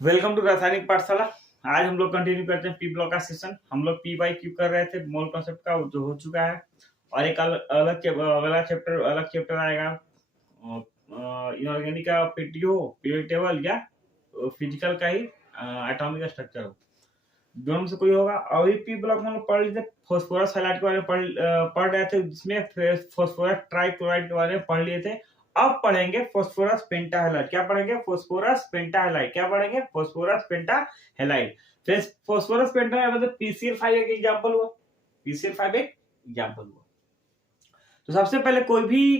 Welcome to रासायनिक पाठशाला। आज हम लोग कंटिन्यू करते हैं पी ब्लॉक का सेशन। हम लोग पी बाई क्यू कर रहे थे, मोल कॉन्सेप्ट का जो हो चुका है। और एक अगला चैप्टर आएगा इनऑर्गेनिक का पीटीओ पीरियड टेबल या फिजिकल का ही एटॉमिक स्ट्रक्चर हो, दोनों में से कोई होगा। अभी पी ब्लॉक में हम लोग पढ़ लिए थे, फॉस्फोरस हाइलाइट के बारे में पढ़ रहे थे, जिसमें फॉस्फोरस ट्राइक्लोराइड के बारे में पढ़ लिए थे। अब पढ़ेंगे फॉस्फोरस पेंटाहेलाइड। क्या पढ़ेंगे? Phosphorus pentahalide. क्या पढ़ेंगे? Phosphorus pentahalide. फिर फॉस्फोरस पेंटाहेलाइड मतलब PCl5 एक एग्जांपल हुआ। PCl5 एक एग्जांपल हुआ। तो सबसे पहले कोई भी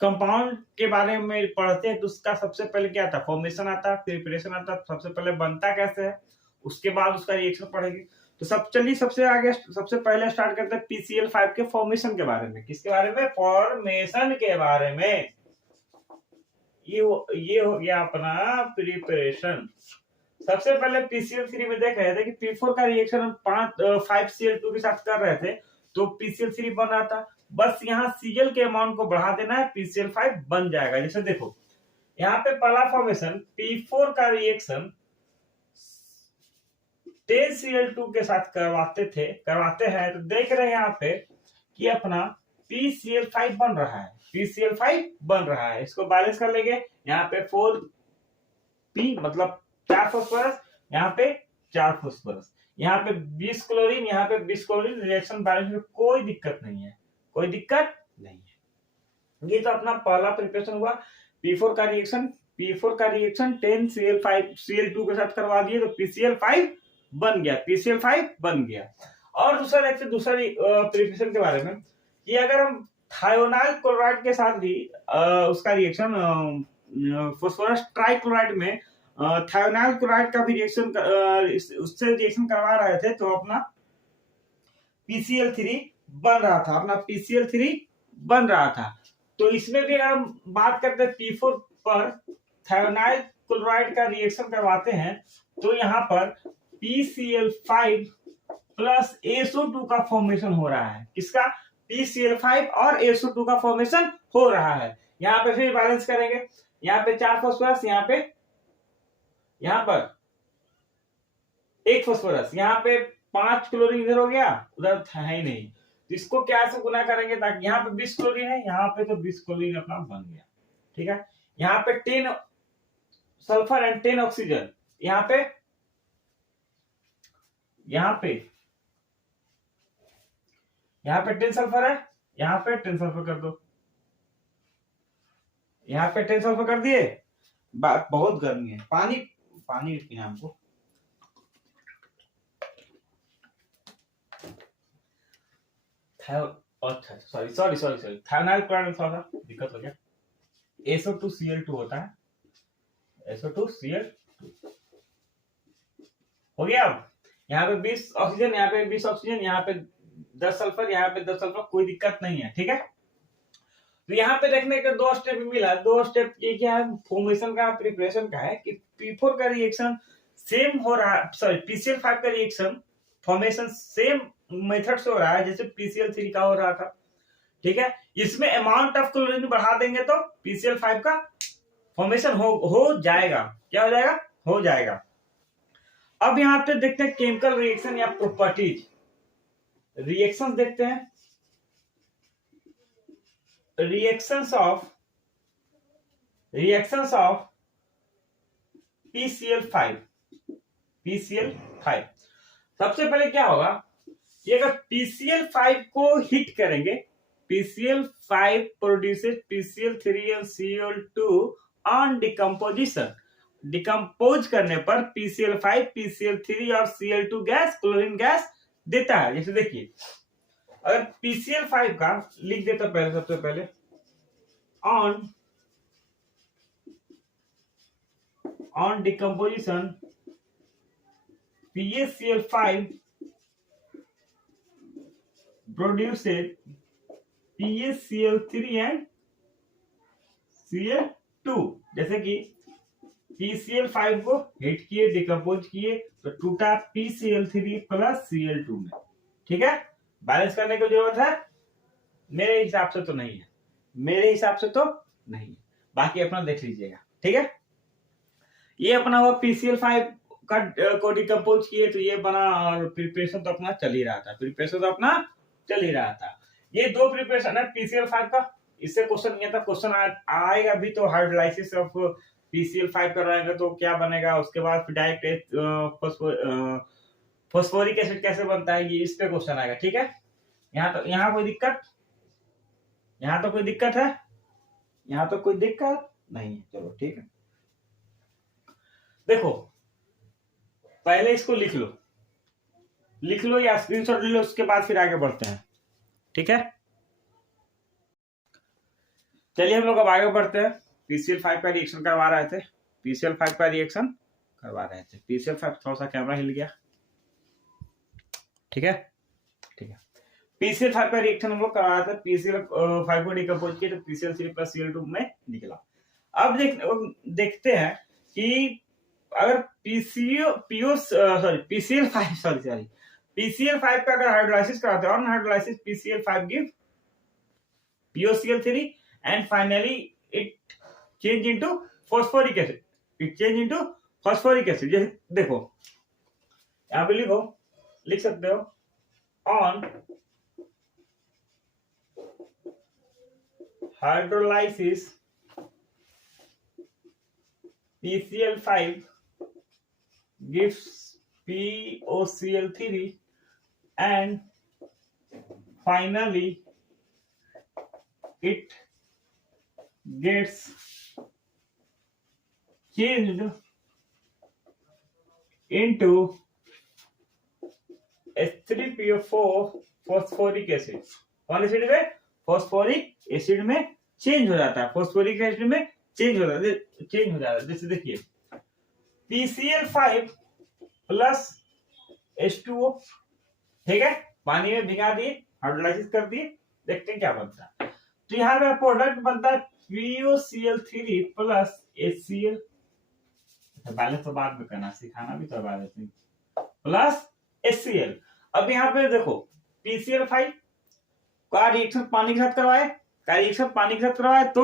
कंपाउंड के बारे में पढ़ते हैं तो उसका सबसे पहले क्या आता है? फॉर्मेशन आता है, प्रिपरेशन आता है, सबसे पहले बनता कैसे है, उसके बाद उसका रिएक्शन पढ़ेंगे। तो चलिए सबसे पहले स्टार्ट करते हैं PCl5 के फॉर्मेशन के बारे में। किसके बारे में? फॉर्मेशन के बारे में। ये हो गया अपना प्रिपरेशन। सबसे पहले PCl3 में देख रहे थे कि P4 का रिएक्शन हम 5Cl2 के साथ कर रहे थे तो PCl3 बन रहा था। बस यहाँ Cl के अमाउंट को बढ़ा देना है, PCl5 बन जाएगा। जैसे देखो यहाँ पे पहला फॉर्मेशन P4 का रिएक्शन 10Cl2 के साथ करवाते हैं तो देख रहे हैं यहाँ पे कि अपना PCl5 बन रहा है। PCl5 बन रहा है। इसको बैलेंस कर लेंगे। यहाँ पे 4P मतलब 4 फॉस्फोरस, यहाँ पे 4 फॉस्फोरस, यहाँ पे 20 क्लोरीन, यहाँ पे 20 क्लोरीन। रिएक्शन बैलेंस में कोई दिक्कत नहीं है, कोई दिक्कत नहीं है। ये तो अपना पहला प्रिपरेशन हुआ। P4 का रिएक्शन 10Cl2 के साथ करवा दिए तो PCl5 बन गया। PCl5 बन गया। और दूसरा प्रिपरेशन के बारे में कि अगर हम थायोनाइल क्लोराइड के साथ भी उसका रिएक्शन फॉस्फोरस ट्राइक्लोराइड में थायोनाइल क्लोराइड का भी रिएक्शन उससे रिएक्शन करवा रहे थे तो अपना PCl3 बन रहा था। तो इसमें भी अगर हम बात करते हैं P4 पर थायोनाइल क्लोराइड का रिएक्शन करवाते हैं तो यहाँ पर PCl5 प्लस SO2 का फॉर्मेशन हो रहा है। किसका? PCl5 और SO2 का फॉर्मेशन हो रहा है। यहाँ पे फिर बैलेंस करेंगे। यहाँ पे 4 फॉस्फोरस, यहाँ पर 1 फॉस्फोरस, यहाँ पे 5 क्लोरीन इधर हो गया, उधर है ही नहीं। इसको क्या से गुना करेंगे ताकि यहाँ पे 20 क्लोरीन है, यहाँ पे तो 20 क्लोरीन अपना बन गया। ठीक है। यहाँ पे 10 सल्फर एंड 10 ऑक्सीजन, यहाँ पे 10 सल्फर है, यहाँ पे 10 सल्फर कर दो, यहाँ पे 10 सल्फर कर दिए। बहुत गर्मी है, पानी पीना हमको। सॉरी थायोनाइल क्लोराइड में थोड़ा सा दिक्कत हो गया। SO2Cl2 होता है, SO2Cl2 हो गया। अब यहाँ पे 20 ऑक्सीजन, यहाँ पे 20 ऑक्सीजन, यहाँ पे 10 सल्फर, यहाँ पे 10 सल्फर, कोई दिक्कत नहीं है। ठीक है। तो यहाँ पे देखने के 2 स्टेप मिला। 2 स्टेप ये क्या है? फॉर्मेशन का, प्रिपरेशन का है कि P4 का रिएक्शन सेम हो रहा है, सॉरी PCl5 का रिएक्शन फॉर्मेशन सेम मेथड से हो रहा है जैसे PCl3 का हो रहा था। ठीक है। इसमें अमाउंट ऑफ क्लोरीन बढ़ा देंगे तो PCl5 का फॉर्मेशन हो जाएगा। क्या हो जाएगा? हो जाएगा। अब यहाँ पे देखते हैं केमिकल रिएक्शन या प्रॉपर्टीज। रिएक्शन देखते हैं। Reactions of PCl5। सबसे पहले क्या होगा कि अगर PCl5 को हिट करेंगे, PCl5 produces PCl3 and Cl2 on decomposition. Decompose करने पर PCl5 PCl3 और Cl2 गैस, क्लोरीन गैस देता है। जैसे देखिए अगर PCl5 का लिख देता पहले, सबसे पहले on decomposition PaCl5 produces PaCl3 and Cl2। जैसे कि PCl5 को हिट किए, डिकम्पोज किए तो टूटा PCl3 प्लस Cl2 में। ठीक है। बैलेंस करने की जरूरत है? मेरे हिसाब से तो नहीं है, बाकी अपना देख लीजिएगा। ठीक है। ये अपना हुआ PCl5 का को डिकम्पोज किए तो ये बना, और प्रिपरेशन तो अपना चल ही रहा था, प्रिपरेशन तो अपना चल ही रहा था। ये दो प्रिपरेशन है PCl5 का। इससे क्वेश्चन ये था, क्वेश्चन आएगा भी तो हाइड्रोलाइसिस ऑफ PCl5 करवाएंगे तो क्या बनेगा, उसके बाद फिर डायरेक्ट फॉस्फोरिक एसिड कैसे बनता है, ये इस पे क्वेश्चन आएगा। ठीक है, यहाँ कोई दिक्कत, यहाँ तो कोई दिक्कत है, यहाँ तो कोई दिक्कत नहीं है। चलो ठीक है, देखो पहले इसको लिख लो या स्क्रीनशॉट ले लो, उसके बाद फिर आगे बढ़ते हैं। ठीक है, चलिए हम लोग अब आगे बढ़ते हैं। PCl5 का रिएक्शन करवा रहे थे, PCl5 का रिएक्शन करवा रहे थे। PCl5 थोड़ा सा कैमरा हिल गया, ठीक है ठीक है। PCl5 का रिएक्शन हम लोग करवा रहे थे, PCl5 को डिकम्पोज किया तो PCl3 प्लस Cl2 में निकला। अब देखते हैं कि अगर PCl5 का अगर हाइड्रोलाइसिस कराते हैं, on hydrolysis PCl5 give POCl3 and finally it change into phosphoric acid, जैसे देखो यहाँ पे लिख सकते हो, on hydrolysis PCl5 gives POCl3 and finally it gets changed into H3PO4 phosphoric acid. कौन एसिड में? फॉस्फोरिक एसिड में चेंज हो जाता है, फॉस्फोरिक एसिड में चेंज हो जाता है। जैसे देखिए PCl5 प्लस H2O, ठीक है, पानी में भिगा दिए, हाइड्रोलाइसिस कर दिए, देखते हैं क्या बनता है। तो यहाँ पे प्रोडक्ट बनता है POCl3 प्लस HCl, बैलेंस तो बाद में करना, सिखाना भी तो बाद में, प्लस HCl। अब यहाँ पे देखो PCl5 का रिएक्शन पानी के साथ करवाए, तो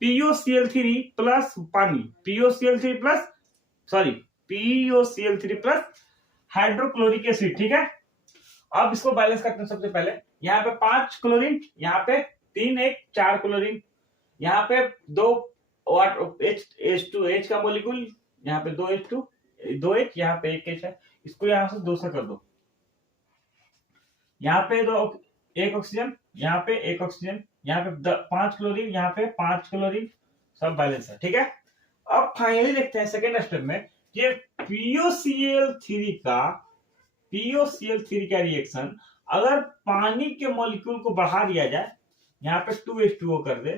POCl3 प्लस पानी, POCl3 प्लस हाइड्रोक्लोरिक एसिड, ठीक है। अब इसको बैलेंस करते हैं। सबसे पहले यहाँ पे 5 क्लोरीन, यहाँ पे 3 1 4 क्लोरीन, यहाँ पे 2 H2H का मॉलिक्यूल, यहाँ पे 2H2 2 H, यहाँ पे 1 H है, इसको यहाँ से 2 से कर दो। यहाँ पे 1 ऑक्सीजन, यहाँ पे 1 ऑक्सीजन, यहाँ पे 5 क्लोरीन, यहाँ पे 5 क्लोरीन, सब बैलेंस है, ठीक है। अब फाइनली देखते हैं सेकेंड स्टेप में कि POCl3 का रिएक्शन अगर पानी के मॉलिक्यूल को बढ़ा दिया जाए, यहाँ पे 2H2O कर दे,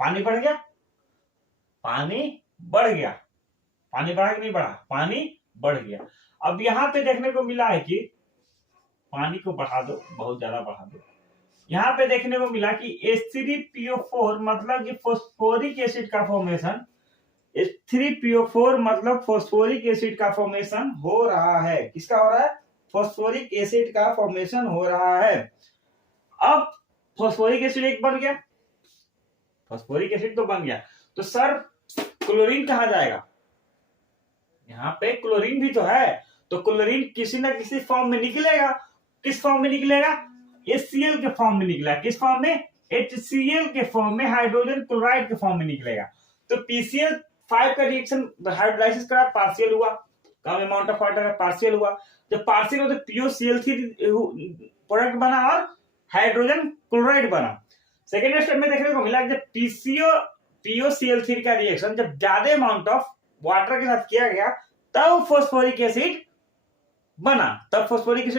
पानी बढ़ गया, पानी बढ़ा कि नहीं बढ़ा, पानी बढ़ गया। अब यहाँ पे देखने को मिला है कि पानी को बढ़ा दो, बहुत ज्यादा बढ़ा दो, यहाँ पे देखने को मिला कि H3PO4 मतलब कि फॉस्फोरिक एसिड का फॉर्मेशन, H3PO4 मतलब फॉस्फोरिक एसिड का फॉर्मेशन हो रहा है। किसका हो रहा है? फॉस्फोरिक एसिड का फॉर्मेशन हो रहा है। अब फॉस्फोरिक एसिड एक बन गया, फॉस्फोरिक एसिड तो बन गया, तो सर क्लोरीन कहाँ जाएगा? यहाँ पे क्लोरीन भी तो है, तो क्लोरीन किसी ना किसी फॉर्म में निकलेगा। किस फॉर्म में निकलेगा? HCl के फॉर्म में निकला। किस फॉर्म में? HCl के फॉर्म में, हाइड्रोजन क्लोराइड के फॉर्म में निकलेगा। तो PCl5 का रिएक्शन हाइड्रोलाइसिस करा, पार्शियल हुआ, कम अमाउंट ऑफ वाटर का पार्शियल हुआ। जब पार्शियल हो तो POCl3 प्रोडक्ट बना और हाइड्रोजन क्लोराइड बना। सेकेंड स्टेप में देखने को मिला जब POCl3 का रिएक्शन जब ज्यादा अमाउंट ऑफ वाटर के साथ किया गया तब फॉस्फोरिक एसिड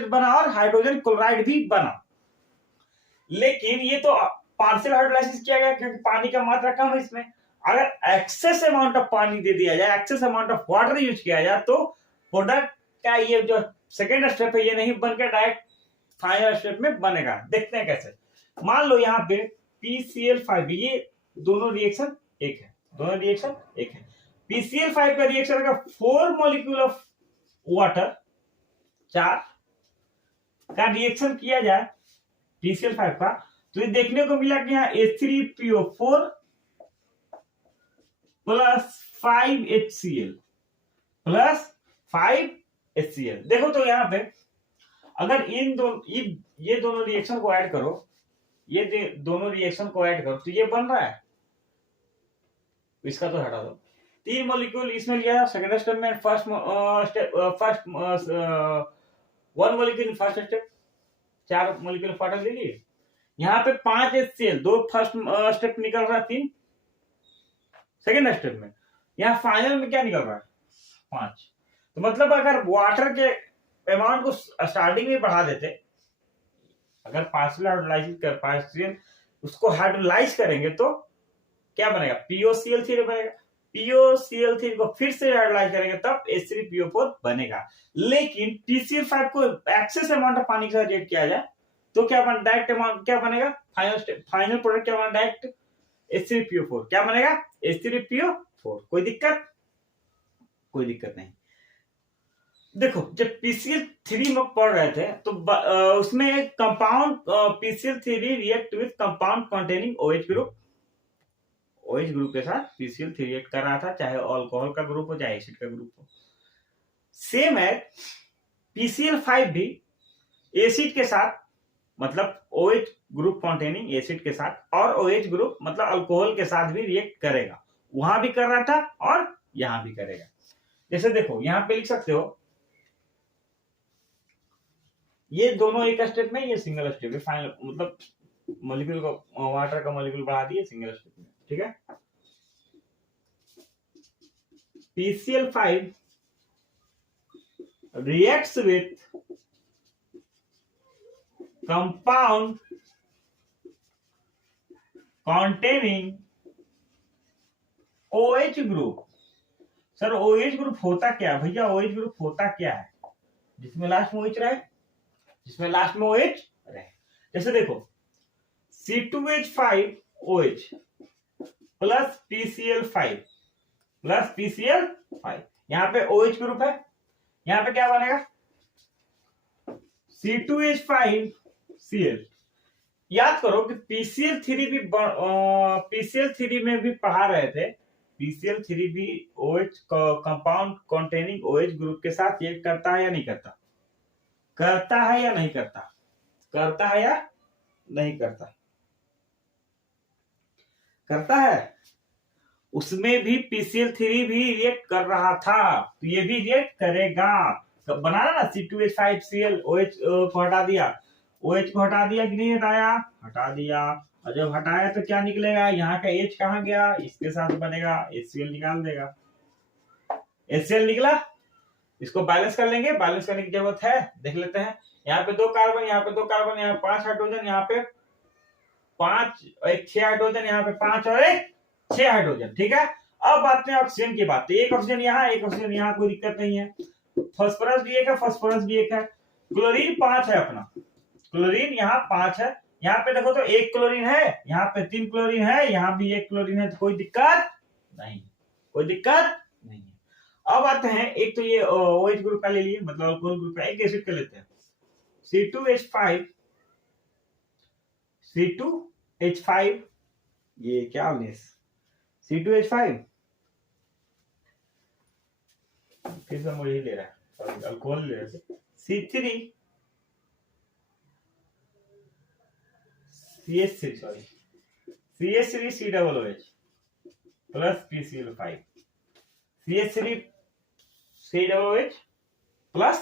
बना, और हाइड्रोजन क्लोराइड भी बना। लेकिन ये तो पार्शियल हाइड्रोलाइसिस किया गया क्योंकि पानी का मात्रा कम है इसमें। अगर एक्सेस अमाउंट ऑफ पानी दे दिया जाए, excess amount of water use किया जाए, तो प्रोडक्ट का ये जो सेकेंड स्टेप है ये नहीं बनकर डायरेक्ट फाइनल स्टेप में बनेगा। देखते हैं कैसे। मान लो यहाँ पे PCl5, ये दोनों रिएक्शन एक है, PCl5 का रिएक्शन अगर 4 मॉलिक्यूल ऑफ वाटर 4 का रिएक्शन किया जाए PCl5 का, तो ये देखने को मिला कि यहाँ H3PO4 plus 5HCl plus 5HCl। देखो तो यहाँ पे अगर ये दोनों रिएक्शन को ऐड करो, ये दोनों रिएक्शन को ऐड करो तो ये बन रहा है, इसका तो हटा दो। 3 मॉलिक्यूल इसमें लिया सेकंड स्टेप में, first 1 molecule first step, 4 molecule first ले लिए। यहाँ पे 5HCl, 2 फर्स्ट स्टेप निकल रहा है, 3 सेकंड स्टेप में। यहाँ फाइनल में क्या निकल रहा है, 5। तो मतलब अगर वाटर के अमाउंट को स्टार्टिंग में बढ़ा देते, अगर पार्शियल उसको हाइड्रोलाइज करेंगे तो क्या बनेगा, POCl3 बनेगा। POCl3 को फिर से हाइड्रोलाइज करेंगे तब H3PO4 बनेगा। लेकिन PCl5 को एक्सेस अमाउंट ऑफ पानी के साथ रिएक्ट किया जाए तो क्या बन, डायरेक्ट अमाउंट क्या बनेगा, फाइनल प्रोडक्ट क्या बनेगा, डायरेक्ट H3PO4 क्या बनेगा, H3PO4। कोई दिक्कत, कोई दिक्कत नहीं। देखो जब PCl3 में पढ़ रहे थे तो उसमें compound PCl3 react with compound containing OH group, OH group के साथ PCl3 रिएक्ट कर रहा था, चाहे अल्कोहल का ग्रुप हो चाहे एसिड का ग्रुप हो। सेम है PCl5 भी एसिड के साथ, मतलब OH ग्रुप कंटेनिंग एसिड के साथ, और OH ग्रुप मतलब अल्कोहल के साथ भी रिएक्ट करेगा। वहां भी कर रहा था और यहां भी करेगा। जैसे देखो यहाँ पे लिख सकते हो, ये दोनों एक स्टेप में, ये सिंगल स्टेप है। फाइनल मतलब मॉलिक्यूल को, वाटर का मॉलिक्यूल बढ़ा दिए सिंगल स्टेप में, ठीक है। PCl5 reacts with compound containing OH group. Sir OH group होता क्या भैया, OH ग्रुप होता क्या है, जिसमें लास्ट में OH रहे, जिसमें लास्ट में OH रहे। जैसे देखो C2H5OH plus PCl5 plus PCl5, यहाँ पे OH ग्रुप है, यहाँ पे क्या बनेगा C2H5Cl। याद करो कि PCl3 में भी पढ़ा रहे थे, PCl3 भी OH compound containing OH group के साथ ये करता है या नहीं करता, करता है या नहीं करता, करता है या नहीं करता, करता है। उसमें भी PCl3 भी रिएक्ट कर रहा था तो ये भी रिएक्ट करेगा। बनाना ना C2H5Cl, OH को हटा दिया, OH को हटा दिया कि नहीं हटाया, हटा दिया। और जब हटाया तो क्या निकलेगा, यहाँ का H कहाँ गया, इसके साथ बनेगा HCl, निकाल देगा, HCl निकला। इसको बैलेंस कर लेंगे, बैलेंस करने की जरूरत है, देख लेते हैं। यहाँ पे 2 कार्बन, यहाँ पे 2 कार्बन, यहाँ 5 हाइड्रोजन, यहाँ पे 5 एक 6 हाइड्रोजन, यहाँ पे 5 और 1 6 हाइड्रोजन, ठीक है। अब आते हैं ऑक्सीजन की बात। एक ऑक्सीजन यहाँ, एक ऑक्सीजन यहाँ, कोई दिक्कत नहीं है। फास्फोरस भी एक है, फास्फोरस भी एक है। क्लोरीन 5 है अपना, क्लोरीन यहाँ 5 है। यहाँ पे देखो तो 1 क्लोरीन है, यहाँ पे 3 क्लोरीन है, यहाँ भी 1 क्लोरीन है, तो कोई दिक्कत नहीं, कोई दिक्कत नहीं है। अब आते हैं, एक तो ये OH ग्रुप का ले लिए, मतलब अल्कोहल ग्रुप का, एक एसिड का लेते हैं C2H5, ये क्या होने C2H5 फिर से मुझे ले रहा है, सॉरी अल्कोहल ले रहा है। CH3 sorry CH3COOH plus PCl5, CH3COOH plus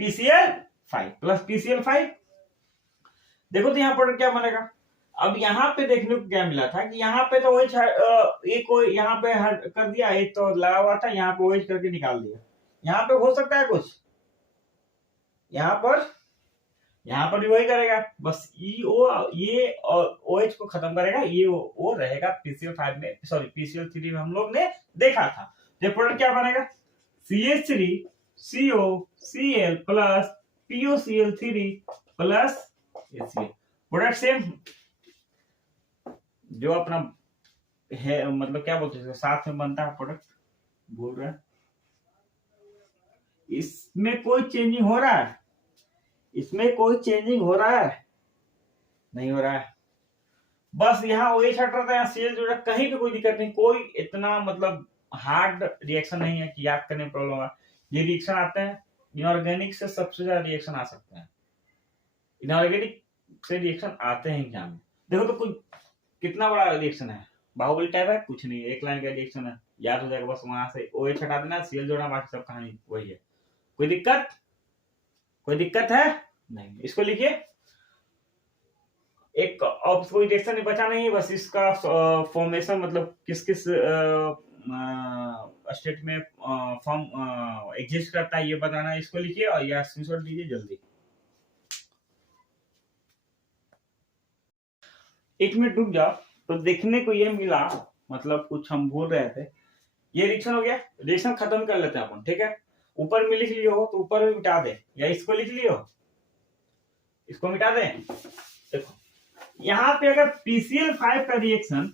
PCl5 देखो तो यहाँ पर क्या बनेगा। अब यहाँ पे देखने को क्या मिला था कि यहाँ पे तो OH एक यहाँ पे कर दिया, एक तो लगा हुआ था, यहाँ पे OH करके निकाल दिया। यहाँ पे हो सकता है कुछ, यहाँ पर भी वही करेगा, बस ये OH को खत्म करेगा, ये O रहेगा PCl5 में, सॉरी PCl3 में हम लोग ने देखा था। ये प्रोडक्ट क्या बनेगा, CH3COCl plus POCl3 plus HCl। Product same जो अपना है, मतलब क्या बोलते हैं साथ में बनता है प्रोडक्ट, बोल रहा है। इसमें कोई चेंजिंग हो रहा है, इसमें कोई चेंजिंग हो रहा है, नहीं हो रहा है। बस यहाँ OH हट रहा था, यहाँ CL जुड़ रहा, कहीं पे कोई दिक्कत नहीं, कोई इतना मतलब हार्ड रिएक्शन नहीं है कि याद करने में प्रॉब्लम होगा। ये रिएक्शन आते हैं इनऑर्गेनिक से, सबसे ज्यादा रिएक्शन आ सकते हैं। इनऑर्गेनिक से रिएक्शन आते हैं एग्जाम में। देखो तो कुछ कितना बड़ा रिएक्शन है, बाहुबली टाइप है, कुछ नहीं, एक लाइन का रिएक्शन है, याद हो जाएगा बस। वहां से OH हटा देना, Cl जोड़ना, बाकी सब कहानी वही है। कोई दिक्कत, कोई दिक्कत है नहीं। इसको लिखिए, एक अब कोई रिएक्शन बचा नहीं, बस इसका फॉर्मेशन मतलब किस किस स्टेट में फॉर्म एग्जिस्ट करता है ये बताना है। इसको लिखिए और यह स्क्रीनशॉट दीजिए जल्दी। 1 मिनट रुक जाओ। तो देखने को ये मिला, मतलब कुछ हम भूल रहे थे। ये रिएक्शन हो गया, रिएक्शन खत्म कर लेते हैं अपन, ठीक है। ऊपर में लिख लियो हो तो ऊपर में मिटा दे, या इसको लिख लियो, इसको मिटा दे। देखो यहाँ पे अगर PCl5 का रिएक्शन,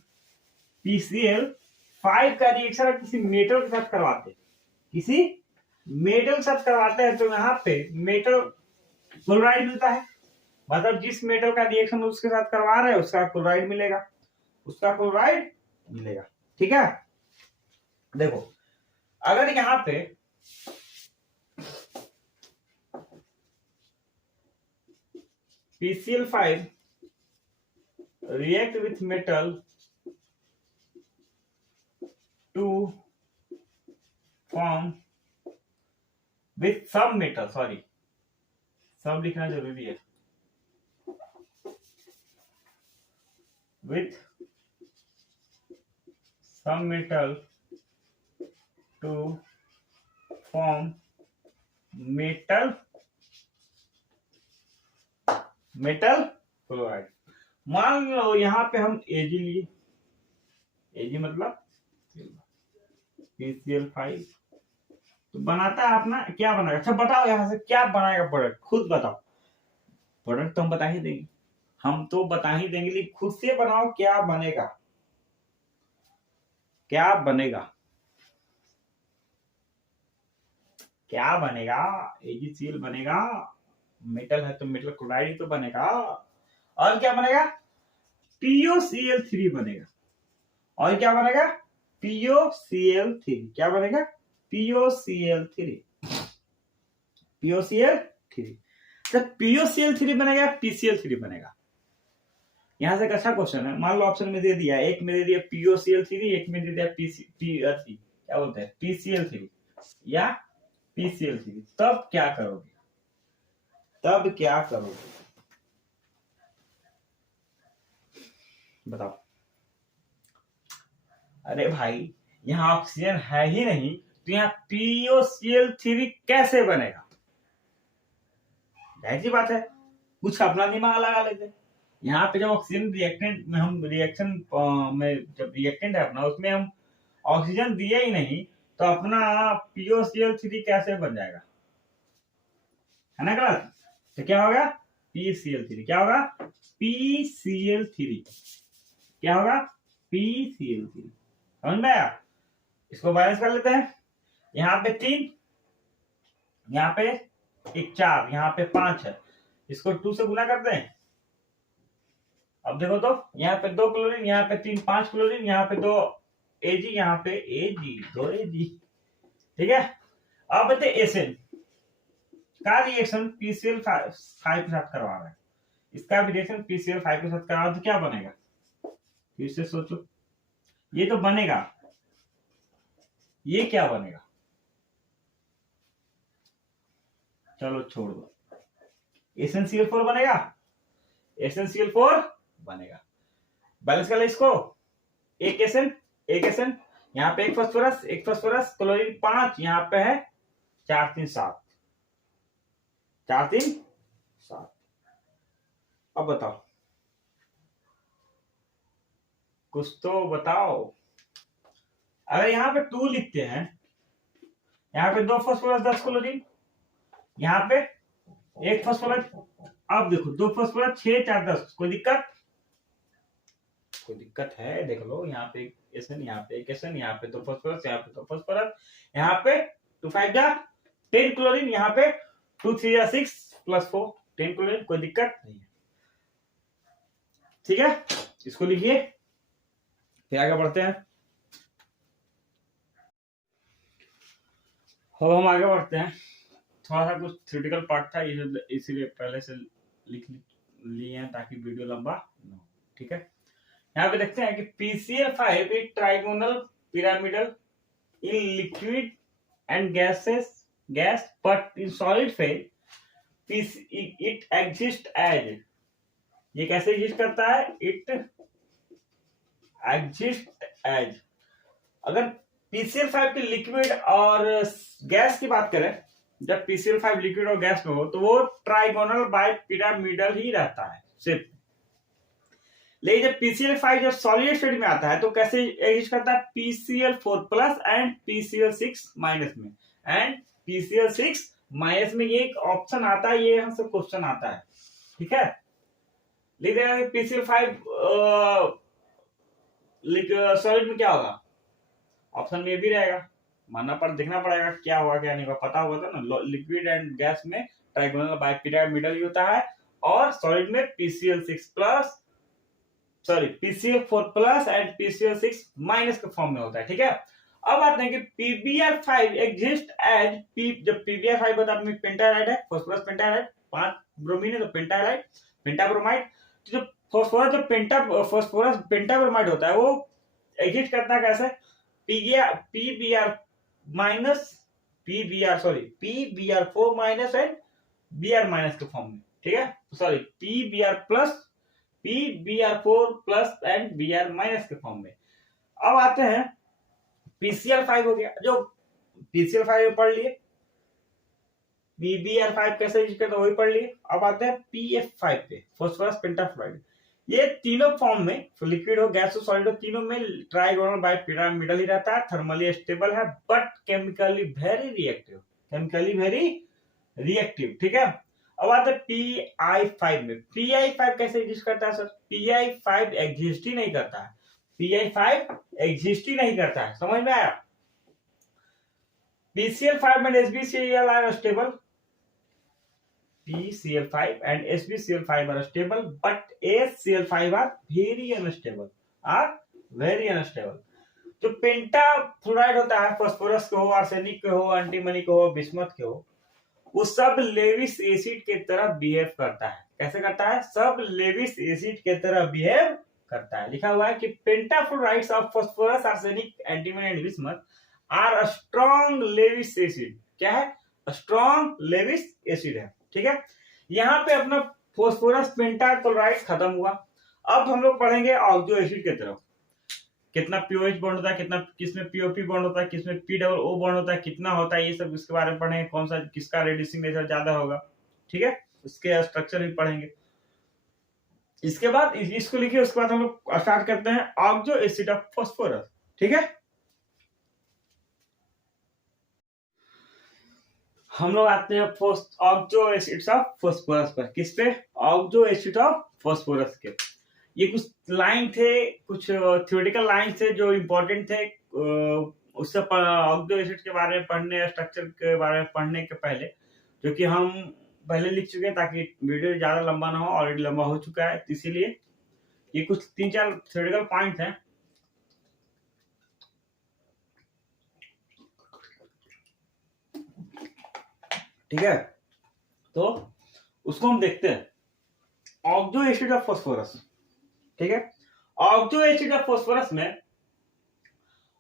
PCl5 का रिएक्शन किसी मेटल के साथ करवाते, किसी मेटल के साथ करवाते हैं, तो यहाँ पे मेटल क्लोराइड मिलता है। मतलब जिस मेटल का रिएक्शन उसके साथ करवा रहे हैं उसका क्लोराइड मिलेगा, उसका क्लोराइड मिलेगा, ठीक है। देखो अगर यहाँ पे PCl5 react with metal to form with some metal, sorry सब लिखना जरूरी है, with some metal to form metal chloride. मान लो यहाँ पे हम Ag लिए, Ag मतलब PCl5, तो बनाता है अपना क्या बनाएगा। अच्छा बताओ यहाँ से क्या बनाएगा प्रोडक्ट, खुद बताओ। प्रोडक्ट तो हम बता ही देंगे, हम तो बता ही देंगे, लेकिन खुद से बनाओ क्या बनेगा, क्या बनेगा, क्या बनेगा। AgCl बनेगा, मेटल है तो मेटल क्लोराइड तो बनेगा। और क्या बनेगा, POCl3 बनेगा। और क्या बनेगा, POCl3। क्या बनेगा, POCl3। POCl3 जब POCl3 बनेगा, PCl3 बनेगा। यहां से एक अच्छा क्वेश्चन है, मान लो ऑप्शन में दे दिया, एक में दे दिया POCl3, एक में दे दिया क्या बोलते हैं PCl3 या PCl3, तब क्या करोगे, तब क्या करोगे बताओ। अरे भाई यहाँ ऑक्सीजन है ही नहीं, तो यहाँ POCl3 कैसे बनेगा। जाहिर सी बात है, कुछ अपना दिमाग लगा लेते। यहाँ पे जब ऑक्सीजन रिएक्टेंट में हम रिएक्शन में जब रिएक्टेंट है अपना, उसमें हम ऑक्सीजन दिए ही नहीं, तो अपना POCl3 कैसे बन जाएगा, है ना गलत। तो क्या होगा, PCl3 क्या होगा, PCl3 क्या होगा, PCl3। समझ में आया। इसको बैलेंस कर लेते हैं। यहाँ पे 3, यहाँ पे 1 4, यहाँ पे 5 है, इसको 2 से गुना करते हैं। अब देखो तो यहाँ पे 2 क्लोरीन, यहाँ पे 3 5 क्लोरीन, यहाँ पे 2 Ag, यहाँ पे Ag 2 Ag, ठीक है। अब बताए एसिड का रिएक्शन PCl5 के साथ करवा रहा है, इसका भी रिएक्शन PCl5 के साथ करवा, तो क्या बनेगा, फिर से सोचो। ये तो बनेगा, ये क्या बनेगा, चलो छोड़ दो। SnCl4 बनेगा, SnCl4 बनेगा। बैलेंस कर ले इसको, एक एसएन, यहाँ पे एक फास्फोरस, क्लोरीन 5, यहाँ पे है 4 3 7, 4 3 7। अब बताओ, कुछ तो बताओ। अगर यहाँ पे 2 लिखते हैं, यहाँ पे 2 फास्फोरस 10 क्लोरीन, यहाँ पे 1 फास्फोरस। अब देखो 2 फास्फोरस 6 4 10, कोई दिक्कत, कोई दिक्कत है देख लो। यहाँ पे एसएन, यहाँ पे एक एसएन, यहाँ पे 2 फास्फोरस, यहाँ पे 2 फास्फोरस, यहाँ पे 2 5 10 क्लोरीन, यहाँ पे 2 3 6 प्लस 4 10 क्लोरीन, कोई दिक्कत नहीं है, ठीक है। इसको लिखिए, फिर आगे बढ़ते हैं। अब हम आगे बढ़ते हैं। थोड़ा सा कुछ थ्योरेटिकल पार्ट था, इसीलिए पहले से लिख लिए हैं ताकि वीडियो लंबा न हो। ठीक है, यहाँ पे देखते हैं कि PCl5 एक trigonal pyramidal in liquid and gas but in solid phase it exist as, ये कैसे एग्जिस्ट करता है, इट एग्जिस्ट एज। अगर PCl5 की लिक्विड और गैस की बात करें, जब PCl5 लिक्विड और गैस में हो तो वो ट्राइगोनल बाय पिरामिडल ही रहता है सिर्फ। लेकिन जब PCl5 जब सॉलिड स्टेट में आता है तो कैसे एग्जिस्ट करता है, PCl4 plus and PCl6 minus में, एंड PCl6 माइनस में ये एक ऑप्शन आता है, ये हमसे क्वेश्चन आता है। ठीक है, लिख देगा PCl5 सॉलिड में क्या होगा, ऑप्शन में भी रहेगा, मानना पर देखना पड़ेगा क्या होगा क्या नहीं होगा, पता होगा तो ना। लिक्विड एंड गैस में ट्राइगोनल बाय पिरामिडल ही होता है, और सॉलिड में PCl6 plus PCl4 plus and PCl6 minus के फॉर्म में होता है। ठीक है, अब आते हैं कि PbR5 एग्जिस्ट एज जब PbR5 होता है पेंटाहाइड है, फास्फोरस पेंटाहाइड, 5 ब्रोमीन है तो पेंटाहाइड पेंटाब्रोमाइड। तो जो फास्फोरस पेंटाब्रोमाइड होता है वो एग्जिस्ट करता है कैसे, PbR minus PbR4 minus and Br minus के फॉर्म में। ठीक है, sorry PbR plus PbR4 plus and Br minus के फॉर्म में। अब आते हैं PCl5 हो गया, जो PCl5 पढ़ लिए, PbR5 कैसे यूज करते वही पढ़ लिए। अब आते हैं PF5 पे, फास्फोरस पेंटाफ्लोराइड। ये तीनों फॉर्म में, लिक्विड हो गैस हो सॉलिड हो, तीनों में ट्राइगोनल बाय पिरामिडल ही रहता है, थर्मली स्टेबल है बट केमिकली वेरी रिएक्टिव। ठीक है, अब आते हैं PI5 में। PI5 कैसे एग्जिस्ट करता है सर, PI5 एग्जिस्ट ही नहीं करता है, PI5 एग्जिस्ट ही नहीं करता है, समझ में आया। PCl5 and SbCl are stable, PCl5 and SbCl5 are stable but HCl5 are very unstable। जो पेंटाफ्लोराइड होता है, फास्फोरस के हो, आर्सेनिक के हो, एंटीमनी के हो, बिस्मथ के हो, वो सब लेविस एसिड के तरह बिहेव करता है। कैसे करता है, सब लेविस एसिड के तरह बिहेव करता है। लिखा हुआ है कि pentafluorides of phosphorus, arsenic, antimony and bismuth are strong Lewis acid. क्या है, स्ट्रॉन्ग लेविस एसिड है। ठीक है, यहाँ पे अपना फास्फोरस पेंटाक्लोराइड खत्म हुआ। अब हम लोग पढ़ेंगे ऑक्सो एसिड की तरफ, कितना पीओएच बॉन्ड होता है, कितना किसमें पीओपी बॉन्ड होता है, किसमें POO बॉन्ड होता है, कितना होता है, ये सब इसके बारे में पढ़ेंगे, कौन सा किसका रेड्यूसिंग नेचर ज्यादा होगा। ठीक है, उसके स्ट्रक्चर भी पढ़ेंगे। इसके बाद इसको लिखिए, उसके बाद हम लोग स्टार्ट करते हैं ऑक्सो एसिड ऑफ फास्फोरस। ठीक है, हम लोग आते हैं ऑक्सो एसिड ऑफ फास्फोरस पर। किस पे, ऑक्सो एसिड ऑफ फास्फोरस के। ये कुछ लाइन थे, कुछ थ्योरेटिकल लाइन थे जो इंपॉर्टेंट थे। उससे ऑक्सो एसिड के बारे में पढ़ने, स्ट्रक्चर के बारे में पढ़ने के पहले, जो कि हम पहले लिख चुके हैं ताकि वीडियो ज्यादा लंबा ना हो, ऑलरेडी लंबा हो चुका है, इसीलिए ये कुछ 3-4 थ्योरेटिकल पॉइंट हैं। ठीक है, तो उसको हम देखते हैं। Oxo acid of phosphorus. ठीक है, ऑक्सो एसिड ऑफ फास्फोरस में,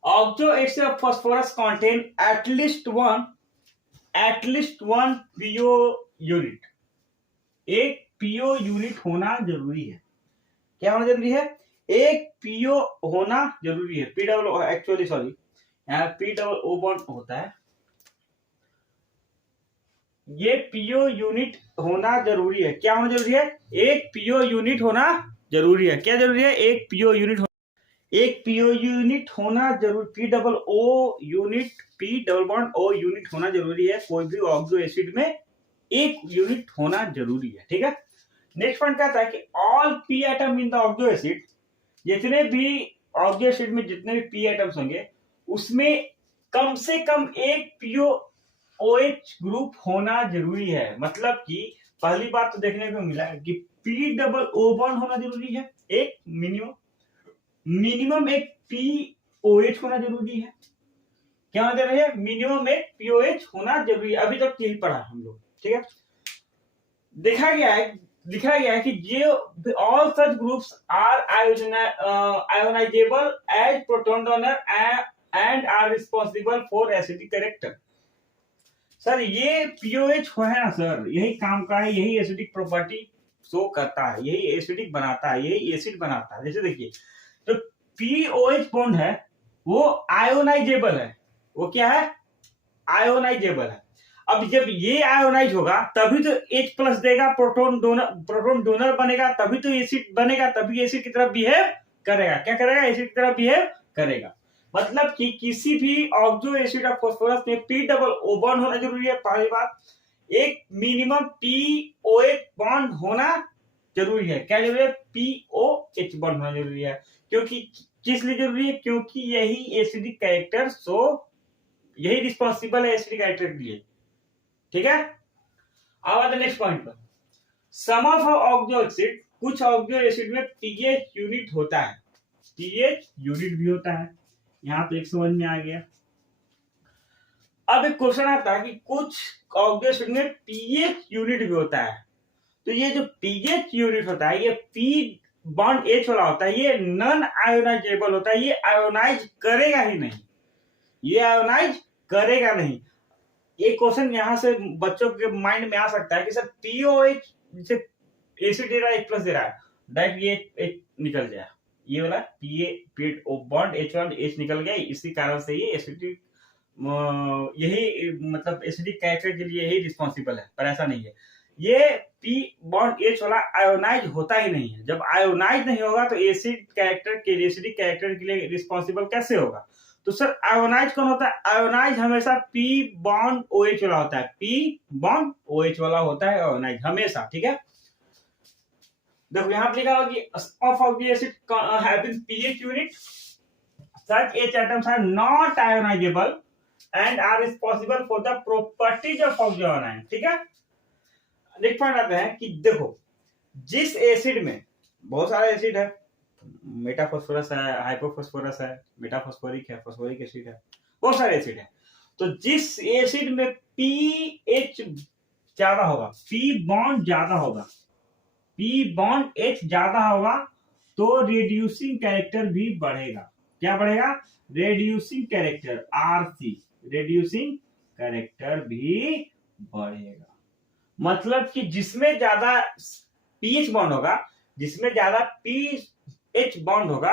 oxo acid of phosphorus contain at least one PO unit. एक पीओ यूनिट होना जरूरी है। क्या होना जरूरी है, एक पीओ होना जरूरी है। यहाँ POO बॉन्ड होता है, ये पीओ यूनिट होना जरूरी है। क्या होना जरूरी है, एक पीओ यूनिट होना जरूरी है। क्या जरूरी है, एक पीओ यूनिट होना जरूरी, POO यूनिट, P यूनिट होना जरूरी है। कोई भी ऑक्सो एसिड में एक यूनिट होना जरूरी है। ठीक है, नेक्स्ट पॉइंट कहता है कि all P atom in the oxo acid, जितने भी ऑक्सो एसिड में जितने भी P एटम्स होंगे उसमें कम से कम एक POOH ग्रुप होना जरूरी है। मतलब कि पहली बात तो देखने को मिला कि POO बॉन्ड होना जरूरी है, एक मिनिमम एक POH होना जरूरी है। क्या होना जरूरी है, मिनिमम में पीओएच होना जरूरी है। अभी तक यही पढ़ा हम लोग, ठीक है। दिखा गया है कि जो all such groups are ionisable as proton donor and are responsible for acidic character. Sir ये पीओएच है ना सर, यही काम का है, यही एसिडिक प्रॉपर्टी शो करता है, यही एसिडिक बनाता है, यही एसिड बनाता है। जैसे देखिए तो पीओएच बॉन्ड है वो आयोनाइजेबल है, वो क्या है, आयोनाइजेबल है। अब जब ये आयोनाइज होगा तभी तो H प्लस देगा, प्रोटोन डोनर बनेगा, तभी तो एसिड बनेगा, तभी एसिड की तरफ बिहेव करेगा। क्या करेगा, एसिड की तरफ बिहेव करेगा। मतलब कि किसी भी ऑक्सो एसिड ऑफ फास्फोरस में P डबल O बॉन्ड होना जरूरी है। पहली बात, एक मिनिमम POH बॉन्ड होना जरूरी है। क्या जरूरी है, POH बॉन्ड होना जरूरी है। क्योंकि किस लिए जरूरी है, क्योंकि यही एसिडिक कैरेक्टर यही रिस्पॉन्सिबल है एसिडिक कैरेक्टर के लिए, ठीक है। अब नेक्स्ट पॉइंट पर, सम ऑफ ऑक्सो एसिड, कुछ ऑक्सो एसिड में पीएच यूनिट होता है, पीएच यूनिट भी होता है। यहां तो एक समझ में आ गया। अब एक क्वेश्चन आता है कि कुछ ऑक्सो एसिड में पीएच यूनिट भी होता है। तो ये जो पीएच यूनिट होता है, ये पी बॉन्ड एच वाला होता है, ये नॉन आयोनाइजेबल होता है, ये आयोनाइज करेगा ही नहीं, ये आयोनाइज करेगा नहीं। एक क्वेश्चन यहां से बच्चों के माइंड में आ सकता है कि सर पीओएच जैसे एसिड दे रहा है, H प्लस दे रहा है, डायरेक्ट ये H निकल जाए, ये वाला पीओ बॉन्ड H निकल गया, इसी कारण से ये एसिडिक, यही मतलब एसिडिक कैरेक्टर के लिए यही रिस्पॉन्सिबल है। पर ऐसा नहीं है, ये P बॉन्ड H वाला आयोनाइज होता ही नहीं है। जब आयोनाइज नहीं होगा तो एसिड कैरेक्टर के, एसिडिक कैरेक्टर के लिए रिस्पॉन्सिबल कैसे होगा। तो सर आयोनाइज कौन होता है, आयोनाइज हमेशा P बॉन्ड OH वाला होता है, P बॉन्ड OH वाला होता है आयोनाइज हमेशा, ठीक है। देखो यहां पे लिखा होगा कि of of the acid having pH unit such H atoms are not ionizable and are responsible for the properties of oxygen ion, ठीक है। नेक्स्ट पॉइंट आता है कि देखो जिस एसिड में, बहुत सारे एसिड है, मेटाफॉस्फोरस है, हाइपोफॉस्फोरस है, मेटाफॉस्फोरिक है, फॉस्फोरिक एसिड है, बहुत सारे एसिड है। तो जिस एसिड में पीएच ज्यादा होगा, P बॉन्ड ज्यादा होगा, P बॉन्ड H ज्यादा होगा, तो रिड्यूसिंग कैरेक्टर भी बढ़ेगा। क्या बढ़ेगा, reducing character, RC, reducing character भी बढ़ेगा। मतलब कि जिसमें ज्यादा पीएच बॉन्ड होगा, जिसमें ज्यादा पीएच बॉन्ड होगा,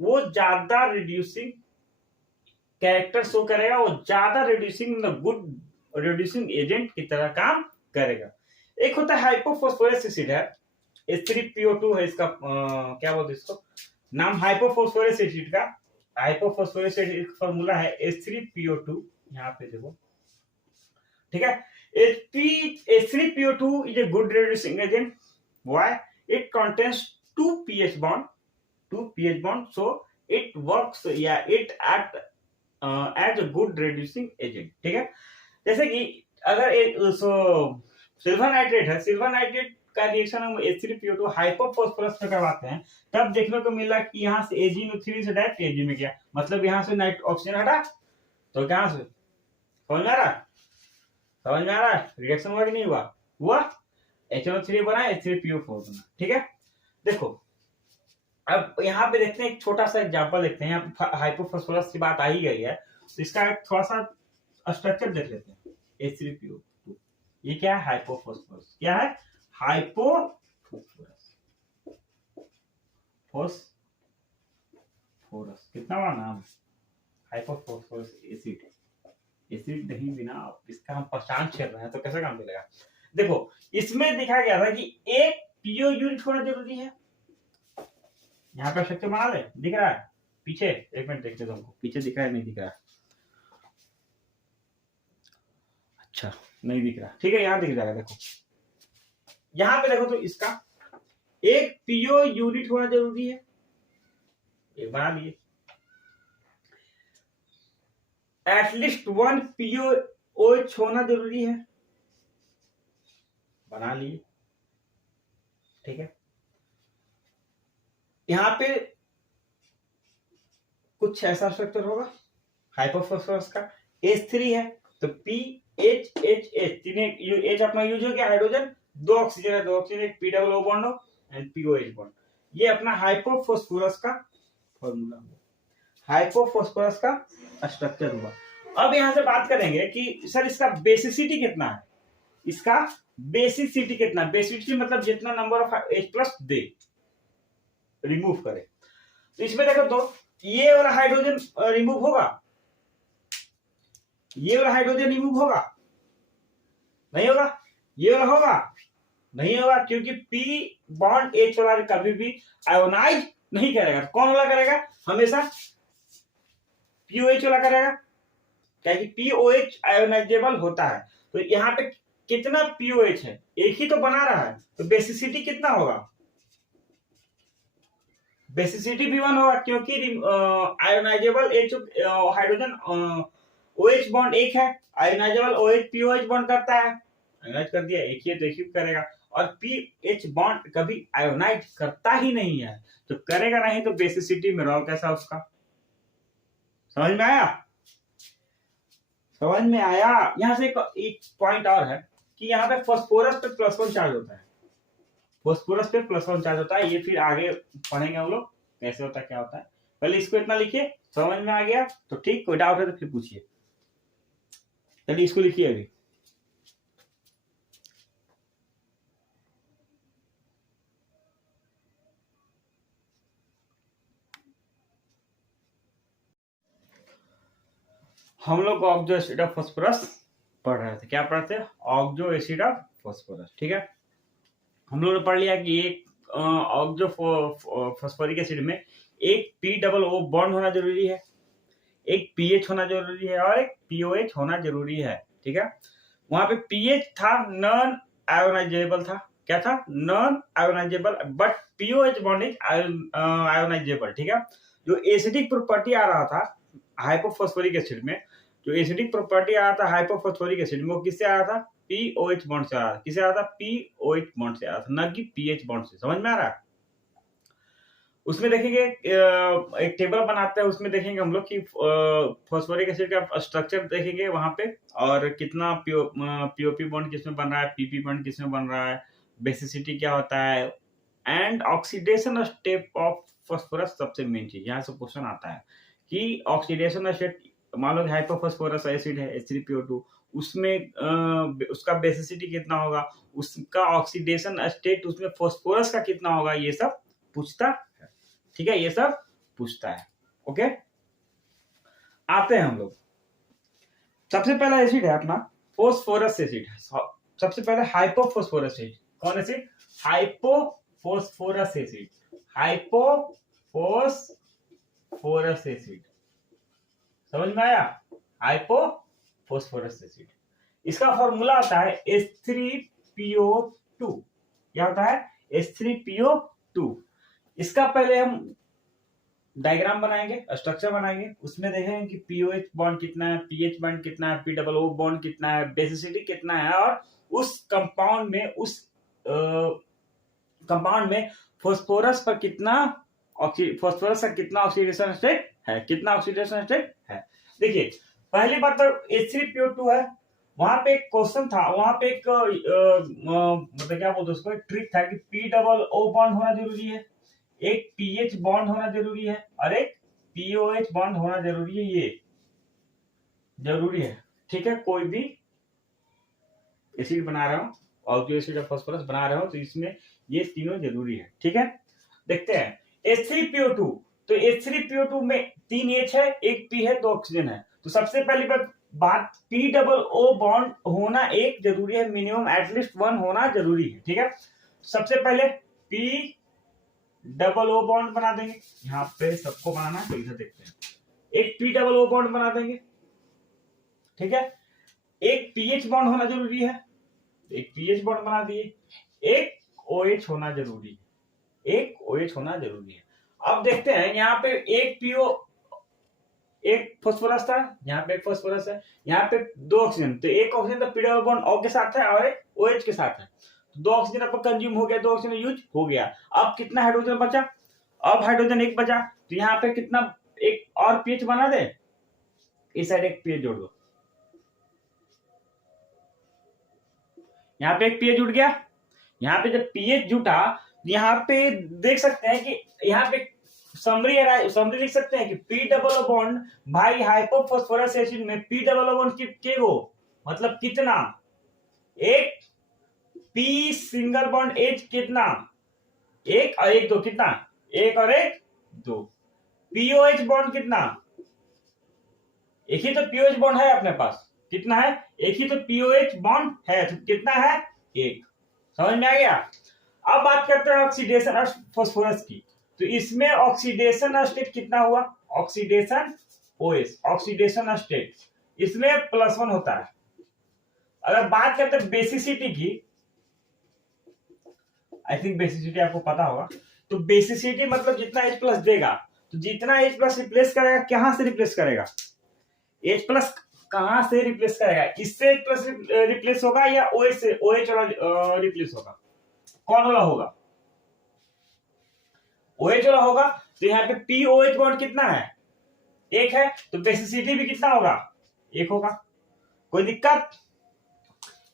वो ज्यादा रिड्यूसिंग कैरेक्टर शो करेगा, वो ज्यादा रिड्यूसिंग गुड रिड्यूसिंग एजेंट की तरह काम करेगा। एक होता है हाइपोफॉस्फोरस एसिड है, H3PO2 है इसका, क्या बोलते हैं इसको, नाम हाइपोफॉस्फोरस एसिड का। हाइपोफॉस्फोरस एसिड का फॉर्मूला है H3PO2, यहाँ पे देखो, ठीक है। H3PO2 is a good reducing agent. Why? It contains two pH bond, so it works, it act as a good reducing agent, ठीक है। जैसे कि अगर सिल्वर नाइट्रेट है, सिल्वर नाइट्रेट का रिएक्शन हम H3PO2 हाइपोफॉस्फोरस में करवाते हैं, तब देखने को मिला कि यहाँ से AgNO3 से डायरेक्ट Ag में गया, मतलब यहाँ से नाइट ऑक्सीजन हटा, तो कहां से समझ में आ रहा है, रिएक्शन हुआ कि नहीं हुआ, HNO3 बना, H3PO4 बना, ठीक है। देखो अब यहाँ पे देखते हैं, एक छोटा सा एग्जांपल देखते हैं। हाइपोफॉस्फोरस की बात आ ही गई है, तो इसका थोड़ा सा स्ट्रक्चर देख लेते हैं। H3PO2, ये क्या है, हाइपोफॉस्फोरस, क्या है, हाइपोफॉस्फोरस, कितना बड़ा नाम, हाइपोफॉस्फोरस एसिड, एसिड नहीं बिना इसका हम पहचान छेड़ रहे हैं तो कैसे काम चलेगा। देखो इसमें दिखा गया था कि एक पीओ यूनिट होना जरूरी है। यहाँ पे स्ट्रक्चर बना ले, दिख रहा है पीछे, एक मिनट देखते तुमको, पीछे दिख रहा है नहीं दिख रहा है, अच्छा नहीं दिख रहा, ठीक है, यहाँ दिख जाएगा। देखो यहाँ पे देखो तो इसका एक पीओ यूनिट होना जरूरी है, एक बना लिए, एटलीस्ट वन पीओएच होना जरूरी है, बना लिए, ठीक है। यहां पे कुछ ऐसा स्ट्रक्चर होगा, हाइपोफॉस्फोरस का H3 है, तो PHHH, तीन H अपना यूज हो गया, हाइड्रोजन, दो ऑक्सीजन है, दो ऑक्सीजन, एक P डबल O बॉन्ड हो एंड POH बॉन्ड। ये अपना हाइपोफॉस्फोरस का फॉर्मूला हुआ, हाइपोफॉस्फोरस का स्ट्रक्चर हुआ। अब यहां से बात करेंगे कि सर इसका बेसिसिटी कितना है, इसका बेसिसिटी कितना, बेसिसिटी मतलब जितना number of H+ they, remove करे। तो इसमें देखो तो ये वाला हाइड्रोजन रिमूव होगा, ये वाला हाइड्रोजन रिमूव होगा, नहीं होगा, ये वाला होगा, नहीं होगा, क्योंकि P बॉन्ड H वाला कभी भी आयोनाइज नहीं करेगा। कौन वाला करेगा, हमेशा POH वाला करेगा, क्या कि POH आयोनाइजेबल होता है। तो यहाँ पे कितना POH है, एक ही तो बना रहा है, तो बेसिसिटी कितना होगा, बेसिसिटी भी 1 होगा, क्योंकि ionisable H hydrogen OH bond एक है, आयोनाइजेबल OH POH बॉन्ड करता है, आयोनाइज कर दिया, एक ही है तो एक ही करेगा। और PH बॉन्ड कभी आयोनाइज करता ही नहीं है, तो करेगा नहीं, तो बेसिसिटी में रोल कैसा उसका, समझ में आया, समझ में आया। यहां से एक पॉइंट और है कि यहाँ पे फास्फोरस पे +1 चार्ज होता है, फास्फोरस पे +1 चार्ज होता है, ये फिर आगे पढ़ेंगे हम लोग कैसे होता है क्या होता है। पहले इसको इतना लिखिए, समझ में आ गया तो ठीक, कोई डाउट है तो फिर पूछिए। चलिए इसको लिखिए अभी, हम लोग ऑक्सो एसिड ऑफ फास्फोरस पढ़ रहे थे, क्या पढ़ रहे थे, ऑक्सो एसिड ऑफ फास्फोरस, ठीक है। हम लोगों ने पढ़ लिया कि एक ऑक्सो फास्फोरिक एसिड में एक P डबल O बॉन्ड होना जरूरी है, एक PH होना जरूरी है और एक POH होना जरूरी है, ठीक है। वहां पे PH था नॉन आयोनाइजेबल था, क्या था, non ionisable, but POH bond is ionisable, ठीक है। जो एसिडिक प्रॉपर्टी आ रहा था हाइपोफॉस्फोरिक एसिड में, जो एसिडिक प्रॉपर्टी आ रहा था हाइपोफॉस्फोरिक एसिड में, वो किससे आ रहा था, POH बॉन्ड से आ रहा था, किससे आ रहा था, POH बॉन्ड से आ रहा था, न कि PH बॉन्ड से, समझ में आ रहा है। उसमें देखेंगे एक टेबल बनाते हैं, उसमें देखेंगे हम लोग कि फास्फोरिक एसिड का स्ट्रक्चर देखेंगे वहां पे, और कितना पीओपी बॉन्ड किसमें बन रहा है, पीपी बॉन्ड किसमें बन रहा है, बेसिसिटी क्या होता है, and oxidation step of phosphorus सबसे मेन चीज। यहाँ से क्वेश्चन आता है कि ऑक्सीडेशन स्टेट, मान लो हाइपोफॉस्फोरस एसिड है H3PO2, उसमें उसका बेसिसिटी कितना होगा, उसका ऑक्सीडेशन स्टेट उसमें फास्फोरस का कितना होगा, ये सब पूछता है, ठीक है, ये सब पूछता है। ओके, आते हैं हम लोग, सबसे पहला एसिड है अपना फोस्फोरस एसिड, सबसे पहले हाइपोफॉस्फोरस एसिड, कौन acid, hypophosphorous acid, hypophosphorous acid, समझ में आया, हाइपोफॉस्फोरस एसिड। इसका फॉर्मूला होता है H3PO2, क्या होता है, H3PO2। इसका पहले हम डायग्राम बनाएंगे, स्ट्रक्चर बनाएंगे, उसमें देखेंगे कि POH बॉन्ड कितना है, PH बॉन्ड कितना है, P डबल O बॉन्ड कितना है, बेसिसिटी कितना है, और उस कंपाउंड में फास्फोरस पर कितना फास्फोरस का कितना ऑक्सीडेशन स्टेट है, कितना ऑक्सीडेशन स्टेट है। देखिए पहली बात तो H3PO2 है, वहां पे एक क्वेश्चन था, वहां पे एक मतलब क्या बोलते उसको, ट्रिक था कि P डबल O बॉन्ड होना जरूरी है, एक PH बॉन्ड होना जरूरी है, और एक POH बॉन्ड होना जरूरी है, ये जरूरी है, ठीक है। कोई भी एसिड बना रहा हूं, ऑक्सो एसिड ऑफ फास्फोरस बना रहा हूं, तो इसमें ये तीनों जरूरी है, ठीक है। देखते हैं H3PO2, तो H3PO2 में 3 H है, एक P है, 2 ऑक्सीजन है। तो सबसे पहली बात P डबल O बॉन्ड होना एक जरूरी है, मिनिमम एटलीस्ट 1 होना जरूरी है, ठीक है। सबसे पहले P डबल O बॉन्ड बना देंगे, यहाँ पे सबको बनाना है, तो इधर देखते हैं, एक P डबल O बॉन्ड बना देंगे, ठीक है। एक PH बॉन्ड होना जरूरी है, एक PH बॉन्ड बना दिए, एक OH होना जरूरी है, एक OH होना जरूरी है। अब देखते हैं यहाँ पे एक PO, एक फास्फोरस था, यहाँ पे एक फास्फोरस है, यहाँ पे 2 ऑक्सीजन, तो एक ऑक्सीजन तो P डबल बॉन्ड O के साथ है और एक OH के साथ है, 2 ऑक्सीजन आपका कंज्यूम हो गया, 2 ऑक्सीजन यूज हो गया। अब कितना हाइड्रोजन बचा, अब हाइड्रोजन एक बचा, तो यहाँ पे कितना, एक और PH बना दे, इस साइड एक पीएच जोड़ दो, यहाँ पे एक पीएच जुट गया। यहाँ पे जब पीएच जुटा, यहाँ पे देख सकते हैं कि यहाँ पे समरी लिख सकते हैं कि पी डबल बॉन्ड भाई हाइपोफॉस्फोरस एसिड में पी डबल बॉन्ड के वो मतलब कितना, एक पी सिंगल बॉन्ड एच कितना, एक और एक दो, कितना, एक और एक दो। पीओएच बॉन्ड कितना, एक ही तो पीओएच बॉन्ड है अपने पास, कितना है, एक ही तो पीओएच बॉन्ड है, तो कितना है, एक। समझ में आ गया। अब बात करते हैं ऑक्सीडेशन ऑफ फास्फोरस की। तो इसमें ऑक्सीडेशन स्टेट कितना हुआ, ऑक्सीडेशन ओएस, ऑक्सीडेशन स्टेट इसमें +1 होता है। अगर बात करते हैं बेसिसिटी की, आई थिंक बेसिसिटी आपको पता होगा, तो बेसिसिटी मतलब जितना H+ देगा, तो जितना H+ रिप्लेस करेगा, कहां से रिप्लेस करेगा, H+ कहां से रिप्लेस करेगा, इससे H+ रिप्लेस होगा या OH से, OH वाला रिप्लेस होगा, कौन वाला होगा, OH वाला होगा। तो यहाँ पे POH बॉन्ड कितना है, एक है, तो बेसिसिटी भी कितना होगा, एक होगा। कोई दिक्कत,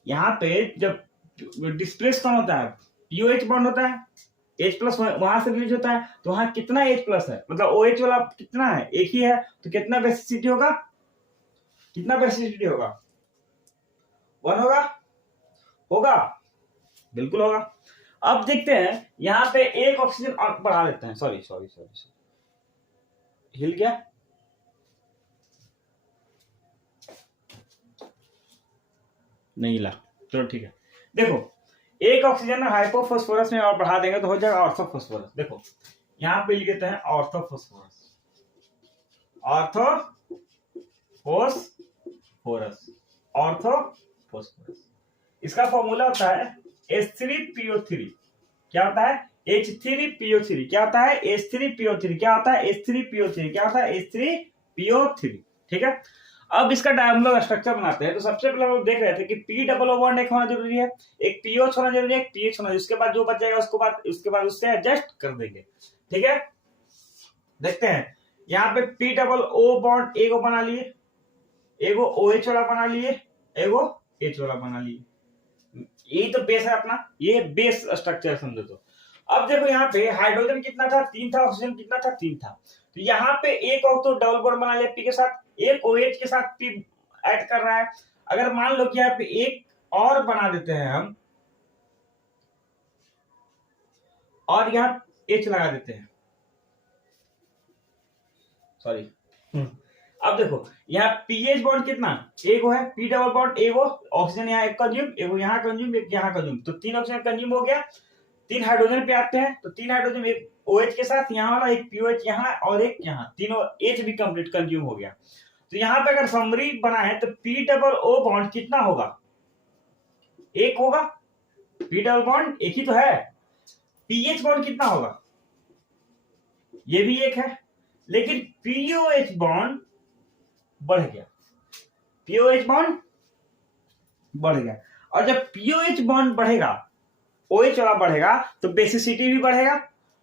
यहाँ पे जब डिस्प्लेस कौन होता है, POH बॉन्ड होता है, H+ वहां से रिलीज होता है, तो वहां कितना H+ है, मतलब OH वाला कितना है, एक ही है, तो कितना बेसिसिटी होगा, कितना बेसिसिटी होगा, 1 होगा, होगा, बिल्कुल होगा। अब देखते हैं यहाँ पे एक ऑक्सीजन और बढ़ा लेते हैं, सॉरी हिल गया, नहीं हिला, चलो ठीक है। देखो एक ऑक्सीजन हाइपोफॉस्फोरस में और बढ़ा देंगे तो हो जाएगा ऑर्थोफॉस्फोरस। देखो यहाँ पे लिख देते हैं ऑर्थोफॉस्फोरस, ऑर्थोफॉस्फोरस। इसका फॉर्मूला होता है H3PO3, क्या होता है, H3PO3, क्या होता है, H3PO3, क्या होता है, H3PO3, क्या होता है, H3PO3, ठीक है। अब इसका डायमोलर स्ट्रक्चर बनाते हैं। तो सबसे पहले हम लोग देख रहे थे कि पी डबल बॉन्ड एक होना जरूरी है, एक पीओच होना जरूरी है, एक पीएच होना, उसके बाद जो बच जाएगा उसके बाद उससे एडजस्ट कर देंगे, ठीक है। देखते हैं यहाँ पे पी डबल ओ बॉन्ड एगो बना लिए, एगो OH वाला बना लिए, एगो H वाला बना लिए, यही तो बेस है अपना, ये बेस स्ट्रक्चर समझो। तो अब देखो यहाँ पे हाइड्रोजन कितना था, 3 था, ऑक्सीजन कितना था, 3 था। तो यहाँ पे एक और तो डबल बॉन्ड बना लिया पी के साथ, एक OH के साथ पी ऐड कर रहा है। अगर मान लो कि यहाँ पे एक और बना देते हैं हम, और यहाँ H लगा देते हैं, सॉरी। अब देखो यहाँ पीएच बॉन्ड कितना, एगो है, पी डबल बॉन्ड एगो, ऑक्सीजन यहाँ एक कंज्यूम, एगो यहाँ कंज्यूम, एक यहाँ कंज्यूम, तो 3 ऑक्सीजन कंज्यूम हो गया। 3 हाइड्रोजन पे आते हैं, तो 3 हाइड्रोजन एक OH के साथ यहाँ वाला, एक POH यहाँ और एक यहाँ, तीनों H भी कंप्लीट कंज्यूम हो गया। तो यहाँ पे अगर समरी बना है तो पी डबल ओ बॉन्ड कितना होगा, एक होगा, पी डबल बॉन्ड एक ही तो है। पीएच बॉन्ड कितना होगा, ये भी एक है, लेकिन पीओएच बॉन्ड बढ़ गया, पीओएच बॉन्ड बढ़ गया। और जब पीओएच बॉन्ड बढ़ेगा, OH वाला बढ़ेगा तो बेसिसिटी भी बढ़ेगा,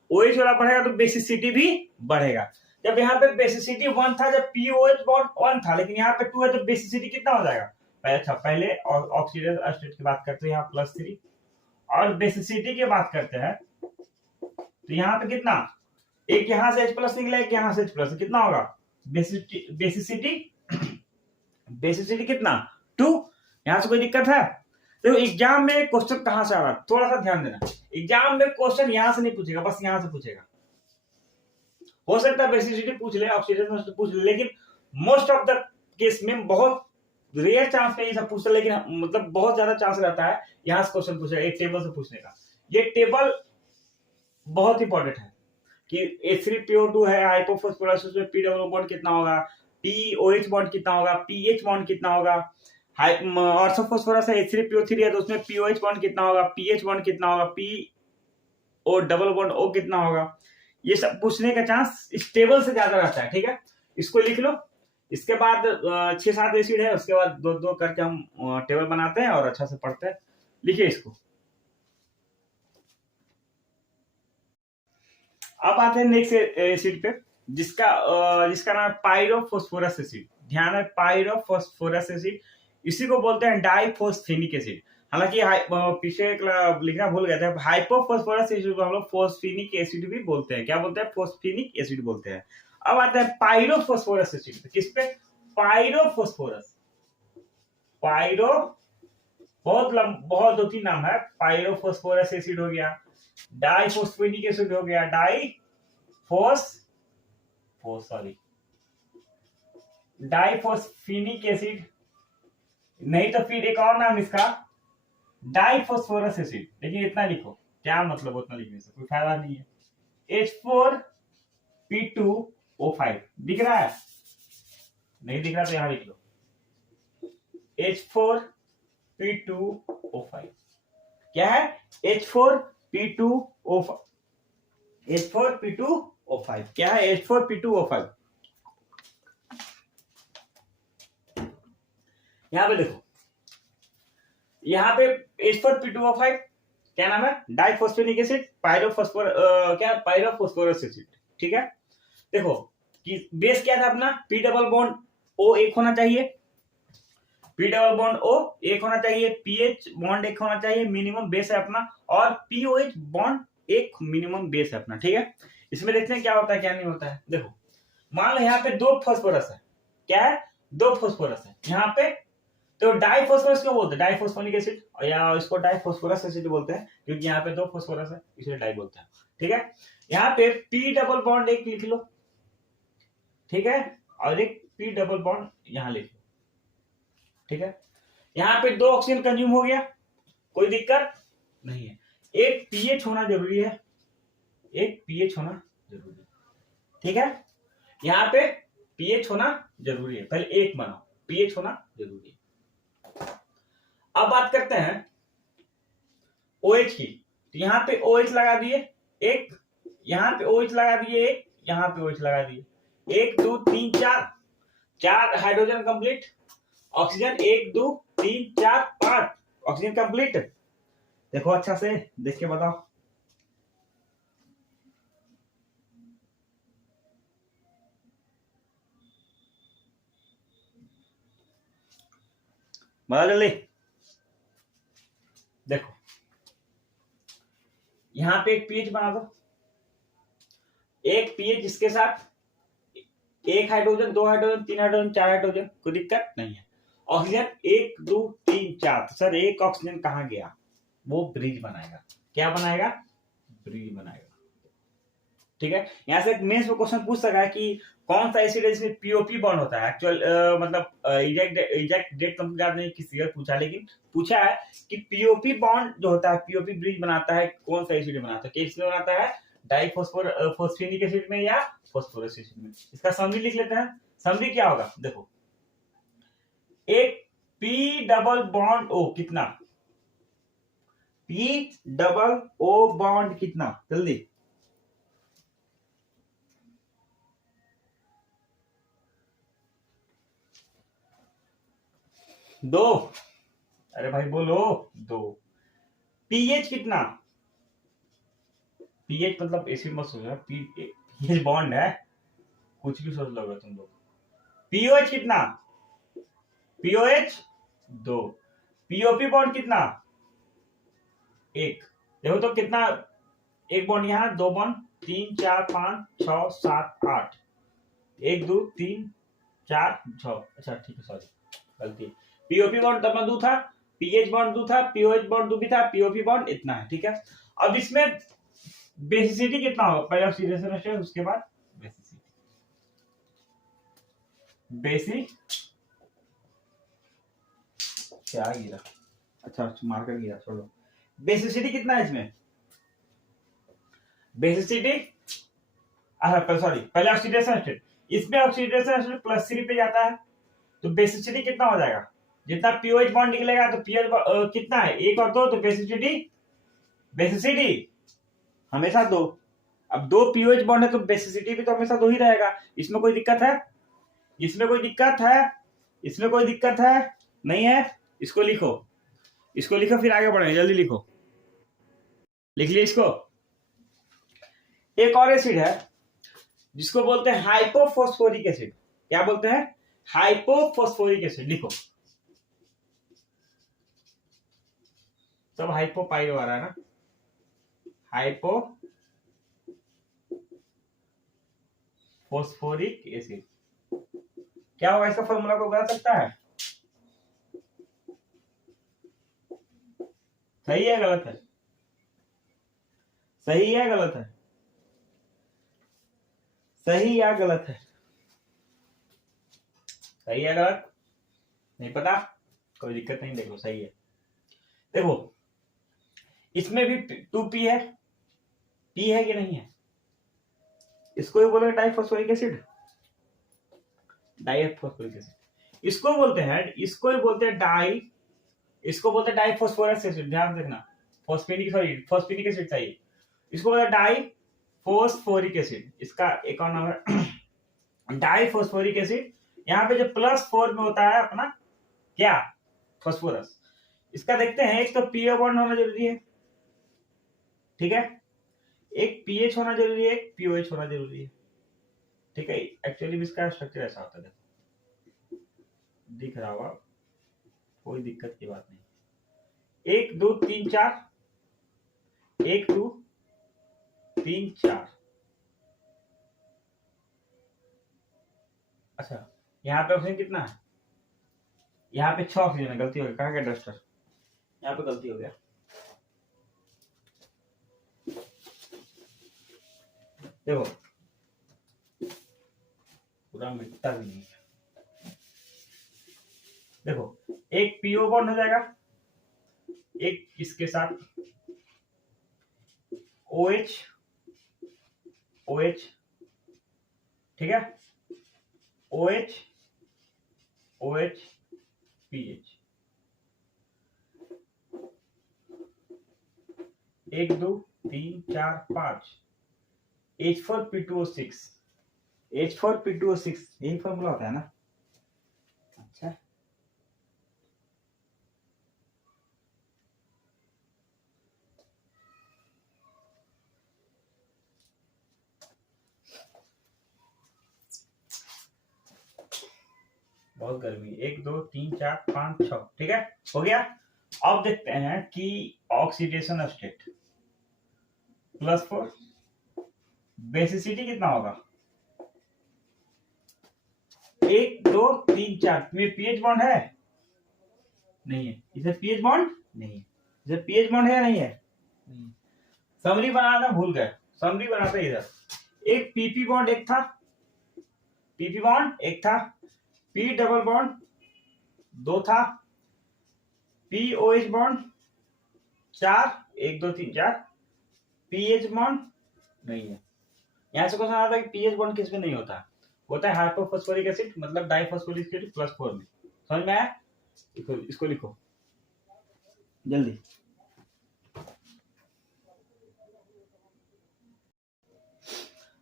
OH वाला बढ़ेगा तो बेसिसिटी भी बढ़ेगा। जब यहाँ पे बेसिसिटी 1 था, जब POH बॉन्ड 1 था, लेकिन यहाँ पे 2 है, तो बेसिसिटी कितना हो जाएगा, अच्छा पहले ऑक्सीडेशन स्टेट की बात करते हैं, यहाँ +3, और बेसिसिटी की बात करते हैं, तो यहाँ पे कितना, एक यहाँ से H+ निकला, एक यहाँ से H+, कितना होगा बेसिसिटी कितना, 2। यहाँ से कोई दिक्कत है। तो एग्जाम में क्वेश्चन कहां से आ रहा है, थोड़ा सा ध्यान देना, एग्जाम में क्वेश्चन यहां से नहीं पूछेगा, बस यहां से पूछेगा। हो सकता है बेसिसिटी पूछ ले, ऑक्सीडेशन पूछ ले, लेकिन मोस्ट ऑफ द केस में बहुत रेयर चांस में ये सब पूछता है, लेकिन मतलब बहुत ज्यादा चांस रहता है यहां से क्वेश्चन पूछेगा, एक टेबल से पूछने का। ये टेबल बहुत इंपॉर्टेंट है कि H3PO2 है हाइपोफॉस्फोरस, उसमें पी डबल बॉन्ड कितना होगा, POH बॉन्ड कितना होगा, पीएच बॉन्ड कितना होगा, ऑर्थोफॉस्फोरस है, H3PO3 है, तो उसमें POH बॉन्ड कितना होगा, पीएच बॉन्ड कितना होगा, PO डबल बॉन्ड O कितना होगा। ये सब पूछने का चांस इस टेबल से ज्यादा रहता है, ठीक है, इसको लिख लो। इसके बाद 6-7 एसिड है, उसके बाद 2-2 करके हम टेबल बनाते हैं और अच्छा से पढ़ते हैं। लिखिए इसको। अब आते हैं नेक्स्ट एसिड पे, जिसका नाम है पायरोफॉस्फोरस एसिड। ध्यान है, पायरोफॉस्फोरस एसिड, इसी को बोलते हैं डाइफॉस्फेनिक एसिड। हालांकि पीछे लिखना भूल गए थे, हाइपोफॉस्फोरस एसिड को हम लोग फॉस्फेनिक एसिड भी बोलते हैं। क्या बोलते हैं? फॉस्फेनिक एसिड बोलते हैं। अब आता है पायरोफॉस्फोरस एसिड। किस पे? पायरोफॉस्फोरस। पायरो बहुत दो तीन नाम है। पायरोफॉस्फोरस एसिड हो गया, डाइफॉस्फेनिक एसिड हो गया, डाइफॉस्फेनिक एसिड, नहीं तो फिर एक और नाम इसका डाइफॉस्फोरस एसिड। लेकिन इतना लिखो, क्या मतलब उतना लिखने से कोई फायदा नहीं है। H4P2O5 दिख रहा है? नहीं दिख रहा तो यहां लिख लो H4P2O5। क्या है? H4P2O5। H4P2O5 क्या है? H4P2O5। यहां पे देखो, यहां पे H4P2O5 क्या नाम है? डाइफॉस्फेनिक एसिड, पायरोफॉस्फोरस एसिड। ठीक है, देखो कि बेस क्या था अपना? P डबल बॉन्ड O एक होना चाहिए, P डबल बॉन्ड O एक होना चाहिए, PH बॉन्ड एक होना चाहिए, मिनिमम बेस है अपना, और POH बॉन्ड एक मिनिमम बेस है अपना। ठीक है, इसमें देखते हैं क्या होता है क्या नहीं होता है। देखो मान लो यहाँ पे दो फॉस्फोरस है। क्या है? दो फॉस्फोरस है यहाँ पे। तो डाइफॉस्फोरस क्यों बोलते हैं? डाइफॉस्फोनिक एसिड, या इसको डाइफॉस्फोरस एसिड बोलते हैं क्योंकि यहाँ पे दो फॉस्फोरस है, इसलिए डाइ बोलते हैं। ठीक है, यहाँ पे P डबल बॉन्ड एक लिख लो। ठीक है, और एक P डबल बॉन्ड यहाँ लिख लो। ठीक है, यहाँ पे दो ऑक्सीजन कंज्यूम हो गया, कोई दिक्कत नहीं है। एक पीएच होना जरूरी है, एक पीएच होना जरूरी है। ठीक है, यहाँ पे पीएच होना जरूरी है, पहले एक बनाओ, पीएच होना जरूरी है। अब बात करते हैं OH की। तो यहाँ पे OH लगा दिए एक, यहाँ पे OH लगा दिए एक, यहाँ पे OH लगा दिए, 1 2 3 4, 4 hydrogen complete. Oxygen 1 2 3 4 5 oxygen complete. देखो अच्छा से देख के बताओ, बताओ जल्दी। देखो यहां पे एक पीएच बना दो, एक पीएच इसके साथ, एक हाइड्रोजन, दो हाइड्रोजन, तीन हाइड्रोजन, चार हाइड्रोजन, कोई दिक्कत नहीं है। ऑक्सीजन 1 2 3 4। तो सर एक ऑक्सीजन कहां गया? वो ब्रिज बनाएगा। क्या बनाएगा? ब्रिज बनाएगा। ठीक है, यहां से मेंस में क्वेश्चन पूछ सका है कि कौन सा एसिड है जिसमें पीओपी बॉन्ड होता है। एक्चुअल मतलब एग्जैक्ट डेट तो याद नहीं किसी और पूछा, लेकिन पूछा है कि पीओपी बॉन्ड जो होता है, पीओपी ब्रिज बनाता है, कौन सा एसिड बनाता है? किस में बनाता है? डाइफॉस्फोनिक एसिड में या फॉस्फोरस एसिड में। इसका समरी लिख लेते हैं। समरी क्या होगा? देखो एक पी डबल बॉन्ड ओ कितना? पी डबल ओ बॉन्ड कितना? जल्दी। दो। अरे भाई बोलो, दो। पीएच कितना? पीएच मतलब एसिड मत सोचो, पीएच बॉन्ड है, कुछ भी सोच लोगे तुम लोग। पीओएच कितना? पीओएच 2। पीओपी बॉन्ड कितना? 1। देखो तो कितना, एक बॉन्ड यहाँ, दो बॉन्ड, 3 4 5 6 7 8, 1 2 3 4 6। अच्छा ठीक है, सॉरी गलती। पीओपी बॉन्ड तब दो था, पीएच बॉन्ड दो था, पीओएच बॉन्ड दो भी था, पीओपी बॉन्ड इतना है। ठीक है, अब इसमें बेसिसिटी कितना होगा? पहले ऑक्सीडेशन स्टेट, उसके बाद बेसिसिटी। क्या गिरा? अच्छा मार्कर गिरा, छोड़ो। बेसिसिटी कितना है इसमें? बेसिसिटी, अच्छा सॉरी, पहले ऑक्सीडेशन स्टेट। इसमें ऑक्सीडेशन स्टेट +3 पे जाता है, तो बेसिसिटी कितना हो जाएगा? जितना पीओएच बॉन्ड निकलेगा तो पीएच कितना है? 1 और 2, तो बेसिसिटी हमेशा 2। अब 2 पीओएच बॉन्ड है तो बेसिसिटी भी तो हमेशा 2 ही रहेगा। इसमें कोई दिक्कत है? इसमें कोई दिक्कत है? इसमें कोई दिक्कत है? नहीं है। इसको लिखो, इसको लिखो, फिर आगे बढ़ेंगे। जल्दी लिखो, लिख लिया इसको। एक और एसिड है जिसको बोलते हैं हाइपोफॉस्फोरिक एसिड। क्या बोलते हैं? हाइपोफॉस्फोरिक एसिड लिखो, सब हाइपो पाइरो आ रहा है ना, हाइपो फॉस्फोरिक एसिड। क्या होगा इसका फॉर्मूला को बता सकता है? सही है गलत है? सही है गलत है? सही या गलत है? सही है गलत नहीं पता, कोई दिक्कत नहीं, देखो सही है। देखो इसमें भी 2p है, p है कि नहीं है? इसको भी बोले डाइफॉस्फोरिक एसिड, डाइफॉस्फोरिक एसिड इसको बोलते हैं, इसको ही बोलते हैं डाई, इसको बोलते हैं डाइफॉस्फोरस एसिड। ध्यान रखना, फॉस्फेनिक एसिड चाहिए, इसको बोलते हैं डाइफॉस्फोरिक एसिड। इसका एक और नाम है डाइफॉस्फोरिक एसिड। यहाँ पे जो +4 में होता है अपना क्या, फॉस्फोरस। इसका देखते हैं, एक तो पीओ बॉन्ड होना जरूरी है, ठीक है, एक पीएच होना जरूरी है, एक पीओएच होना जरूरी है, ठीक है। एक्चुअली इसका स्ट्रक्चर ऐसा होता है, देखो दिख रहा होगा, कोई दिक्कत की बात नहीं। 1 2 3 4, 1 2 3 4। अच्छा यहाँ पे ऑक्सीजन कितना है? यहाँ पे 6 ऑक्सीजन है, गलती हो गई, कहाँ गया डस्टर, यहाँ पे गलती हो गया। देखो पूरा मिटता भी नहीं है। देखो एक पीओ बॉन्ड हो जाएगा, एक इसके साथ OH OH, ठीक है, OH OH pH, 1 2 3 4 5, H4P2O6, H4P2O6 यही फॉर्मूला होता है ना? अच्छा बहुत गर्मी, 1 2 3 4 5 6, ठीक है, हो गया। अब देखते हैं कि ऑक्सीडेशन स्टेट +4, बेसिसिटी कितना होगा? 1 2 3 4 में पीएच बॉन्ड है नहीं है, इसे पीएच बॉन्ड नहीं है, इसे पीएच बॉन्ड है या नहीं है? नहीं। समरी बनाना भूल गए, समरी बनाते इधर। एक पीपी बॉन्ड एक था, पीपी बॉन्ड एक था, पी डबल बॉन्ड 2 था, पीओएच बॉन्ड 4, 1 2 3 4, पीएच बॉन्ड नहीं है। यहां से क्वेश्चन आता है कि पीएच बॉन्ड किस में नहीं होता, होता है हाइपोफॉस्फोरिक एसिड मतलब डाइफॉस्फोरिक एसिड +4 में। समझ में आया? इसको लिखो जल्दी।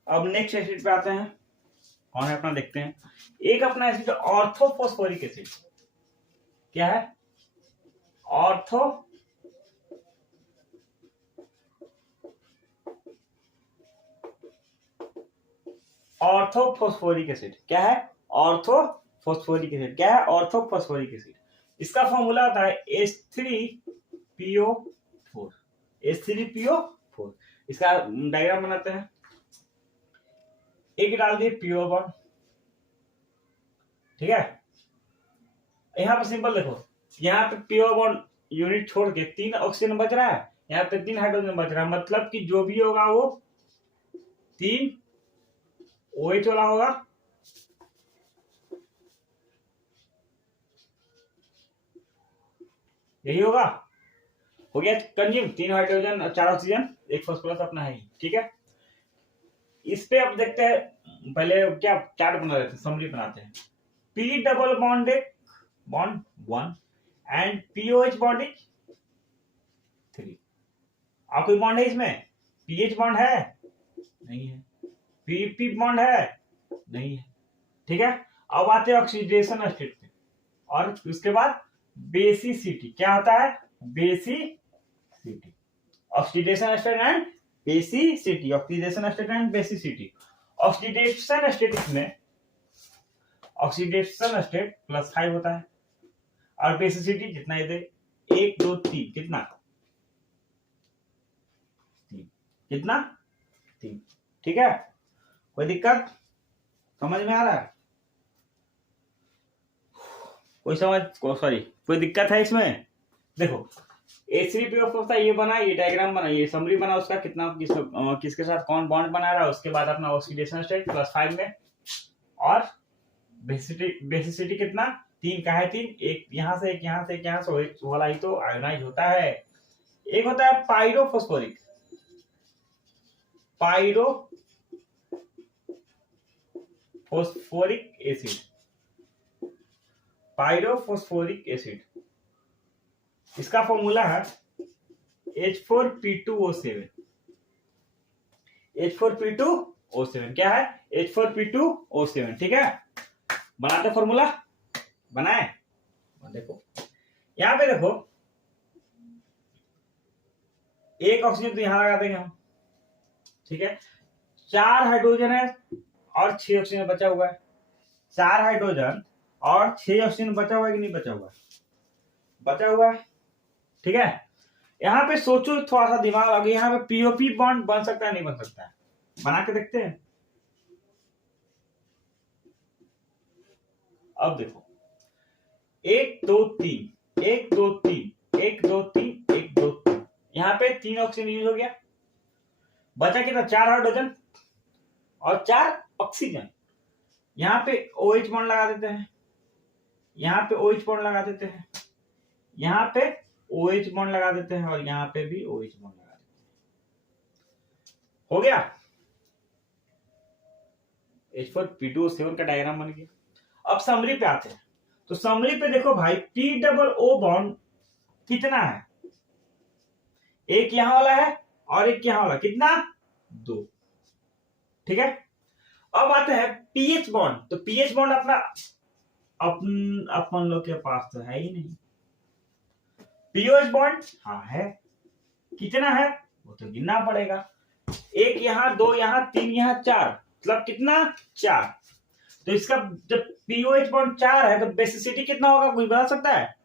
अब नेक्स्ट एसिड पे आते हैं, कौन है अपना देखते हैं। एक अपना एसिड ऑर्थोफॉस्फोरिक एसिड, क्या है? ऑर्थोफॉस्फोरिक एसिड क्या है? ऑर्थोफॉस्फोरिक एसिड क्या है? Orthophosphoric acid. इसका फॉर्मूला आता है H3PO4, H3PO4। इसका डायग्राम बनाते हैं, एक डाल दिए पीओ बॉन्ड, ठीक है, यहाँ पे सिंपल देखो, यहाँ पे पीओ बॉन्ड यूनिट छोड़ के 3 ऑक्सीजन बच रहा है, यहाँ पे 3 हाइड्रोजन बच रहा है, मतलब कि जो भी होगा वो 3 OH वाला होगा, यही होगा। हो गया कंज्यूम, 3 हाइड्रोजन 4 ऑक्सीजन, 1 फॉस्फोरस अपना है, ठीक है। इस पे अब देखते हैं, पहले क्या चार्ट बना देते हैं, समरी बनाते हैं। P double bond bond 1 and pOH bond 3। आप कोई बॉन्ड है इसमें? पीएच बॉन्ड है नहीं है, पीपी बॉन्ड है नहीं है, ठीक है। अब आते हैं ऑक्सीडेशन स्टेट पे, और उसके बाद बेसिसिटी। क्या होता है? Basicity, oxidation state and basicity, oxidation state and basicity. Oxidation state में ऑक्सीडेशन स्टेट +5 होता है, और बेसिसिटी जितना ये दे 1 2 3 कितना 3, कितना 3। ठीक है, कोई दिक्कत समझ में आ रहा है? कोई दिक्कत है इसमें? देखो H3PO4 था, ये बना, ये डायग्राम बना, ये समरी बना उसका, कितना किसके साथ कौन बॉन्ड बना रहा है, उसके बाद अपना ऑक्सीडेशन स्टेट +5 में, और बेसिसिटी कितना 3 का है 3, एक यहाँ से एक यहाँ से एक यहाँ से, एक वाला ही तो आयोनाइज होता है। एक होता है पायरोफॉस्फोरिक एसिड, इसका फॉर्मूला है H4P2O7। H4P2O7 क्या है? H4P2O7। ठीक है, बनाते फॉर्मूला, बनाए। देखो यहां पे देखो, एक ऑक्सीजन तो यहां लगा देंगे हम, ठीक है, 4 हाइड्रोजन है और 6 ऑक्सीजन बचा हुआ है। 4 हाइड्रोजन और 6 ऑक्सीजन बचा हुआ है कि नहीं बचा हुआ है? बचा हुआ है। ठीक है, यहाँ पे सोचो, थोड़ा सा दिमाग लगे, यहाँ पे पीओपी बॉन्ड बन सकता है नहीं बन सकता है? बना के देखते हैं। अब देखो 1 2 3 1 2 3 1 2 3 1 2 3, यहाँ पे 3 ऑक्सीजन यूज हो गया, बचा कितना? 4 हाइड्रोजन और 4 ऑक्सीजन। यहाँ पे OH बॉन्ड लगा देते हैं, यहाँ पे OH बॉन्ड लगा देते हैं, यहाँ पे OH बॉन्ड लगा देते हैं, और यहाँ पे भी OH बॉन्ड लगा देते हैं। हो गया, H4P2O7 का डायग्राम बन गया। अब समरी पे आते हैं, तो समरी पे देखो भाई, P-O बॉन्ड कितना है? एक यहां वाला है और एक यहां वाला, कितना? 2। ठीक है, अब आते हैं पीएच बॉन्ड। तो पीएच बॉन्ड अपन लोग के पास तो है ही नहीं। पीओएच बॉन्ड हाँ है, कितना है वो तो गिनना पड़ेगा। एक यहाँ, 2 यहाँ, 3 यहाँ, 4, मतलब कितना? 4। तो इसका जब पीओएच बॉन्ड 4 है तो बेसिसिटी कितना होगा, कोई बता सकता है?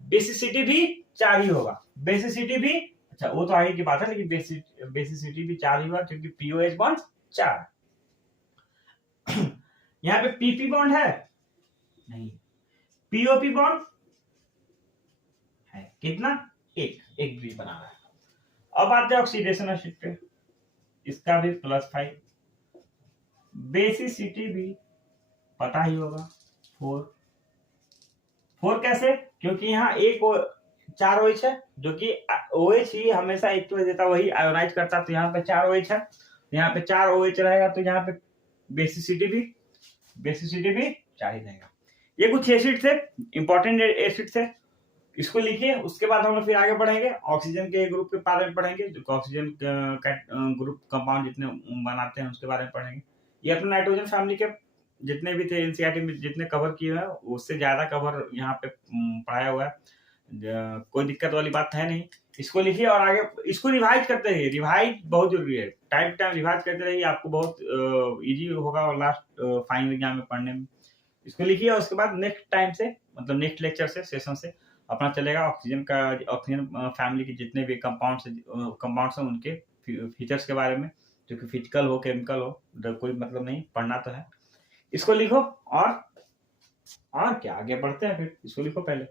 बेसिसिटी भी 4 ही होगा। बेसिसिटी भी, अच्छा वो तो आगे की बात है, लेकिन बेसिसिटी भी 4 ही होगा क्योंकि पीओएच बॉन्ड 4। यहाँ पे पीपी बॉन्ड है नहीं, पीओपी बॉन्ड है, कितना? एक भी बना रहा है। अब आते हैं ऑक्सीडेशन स्टेट पे, इसका भी +5, बेसिसिटी भी पता ही होगा 4 कैसे? क्योंकि यहाँ 4 OH है, जो कि OH ही हमेशा एक तो देता, वही आयोनाइज करता, तो यहाँ पे 4 OH है, यहाँ पे 4 OH रहेगा, तो यहाँ पे बेसिसिटी भी 4 ही रहेगा। ये कुछ एसिड थे, इंपॉर्टेंट एसिड थे, इसको लिखिए। उसके बाद हम लोग फिर आगे बढ़ेंगे, ऑक्सीजन के ग्रुप के बारे में पढ़ेंगे, जो ऑक्सीजन ग्रुप कंपाउंड जितने बनाते हैं उसके बारे में पढ़ेंगे। ये अपने नाइट्रोजन फैमिली के जितने भी थे एनसीईआरटी में जितने कवर किए हैं, उससे ज्यादा कवर यहाँ पे पढ़ाया हुआ है, कोई दिक्कत वाली बात है नहीं। इसको लिखिए और आगे इसको रिवाइज करते रहिए, रिवाइज बहुत जरूरी है, टाइम टाइम रिवाइज करते रहिए, आपको बहुत इजी होगा और लास्ट फाइनल एग्जाम में पढ़ने में। इसको लिखिए और उसके बाद नेक्स्ट टाइम से, मतलब नेक्स्ट लेक्चर से, सेशन से अपना चलेगा ऑक्सीजन फैमिली के जितने भी कंपाउंड्स हैं उनके फीचर्स के बारे में, जो कि फिजिकल हो केमिकल हो, कोई मतलब नहीं, पढ़ना तो है। इसको लिखो और क्या आगे बढ़ते हैं फिर, इसको लिखो पहले।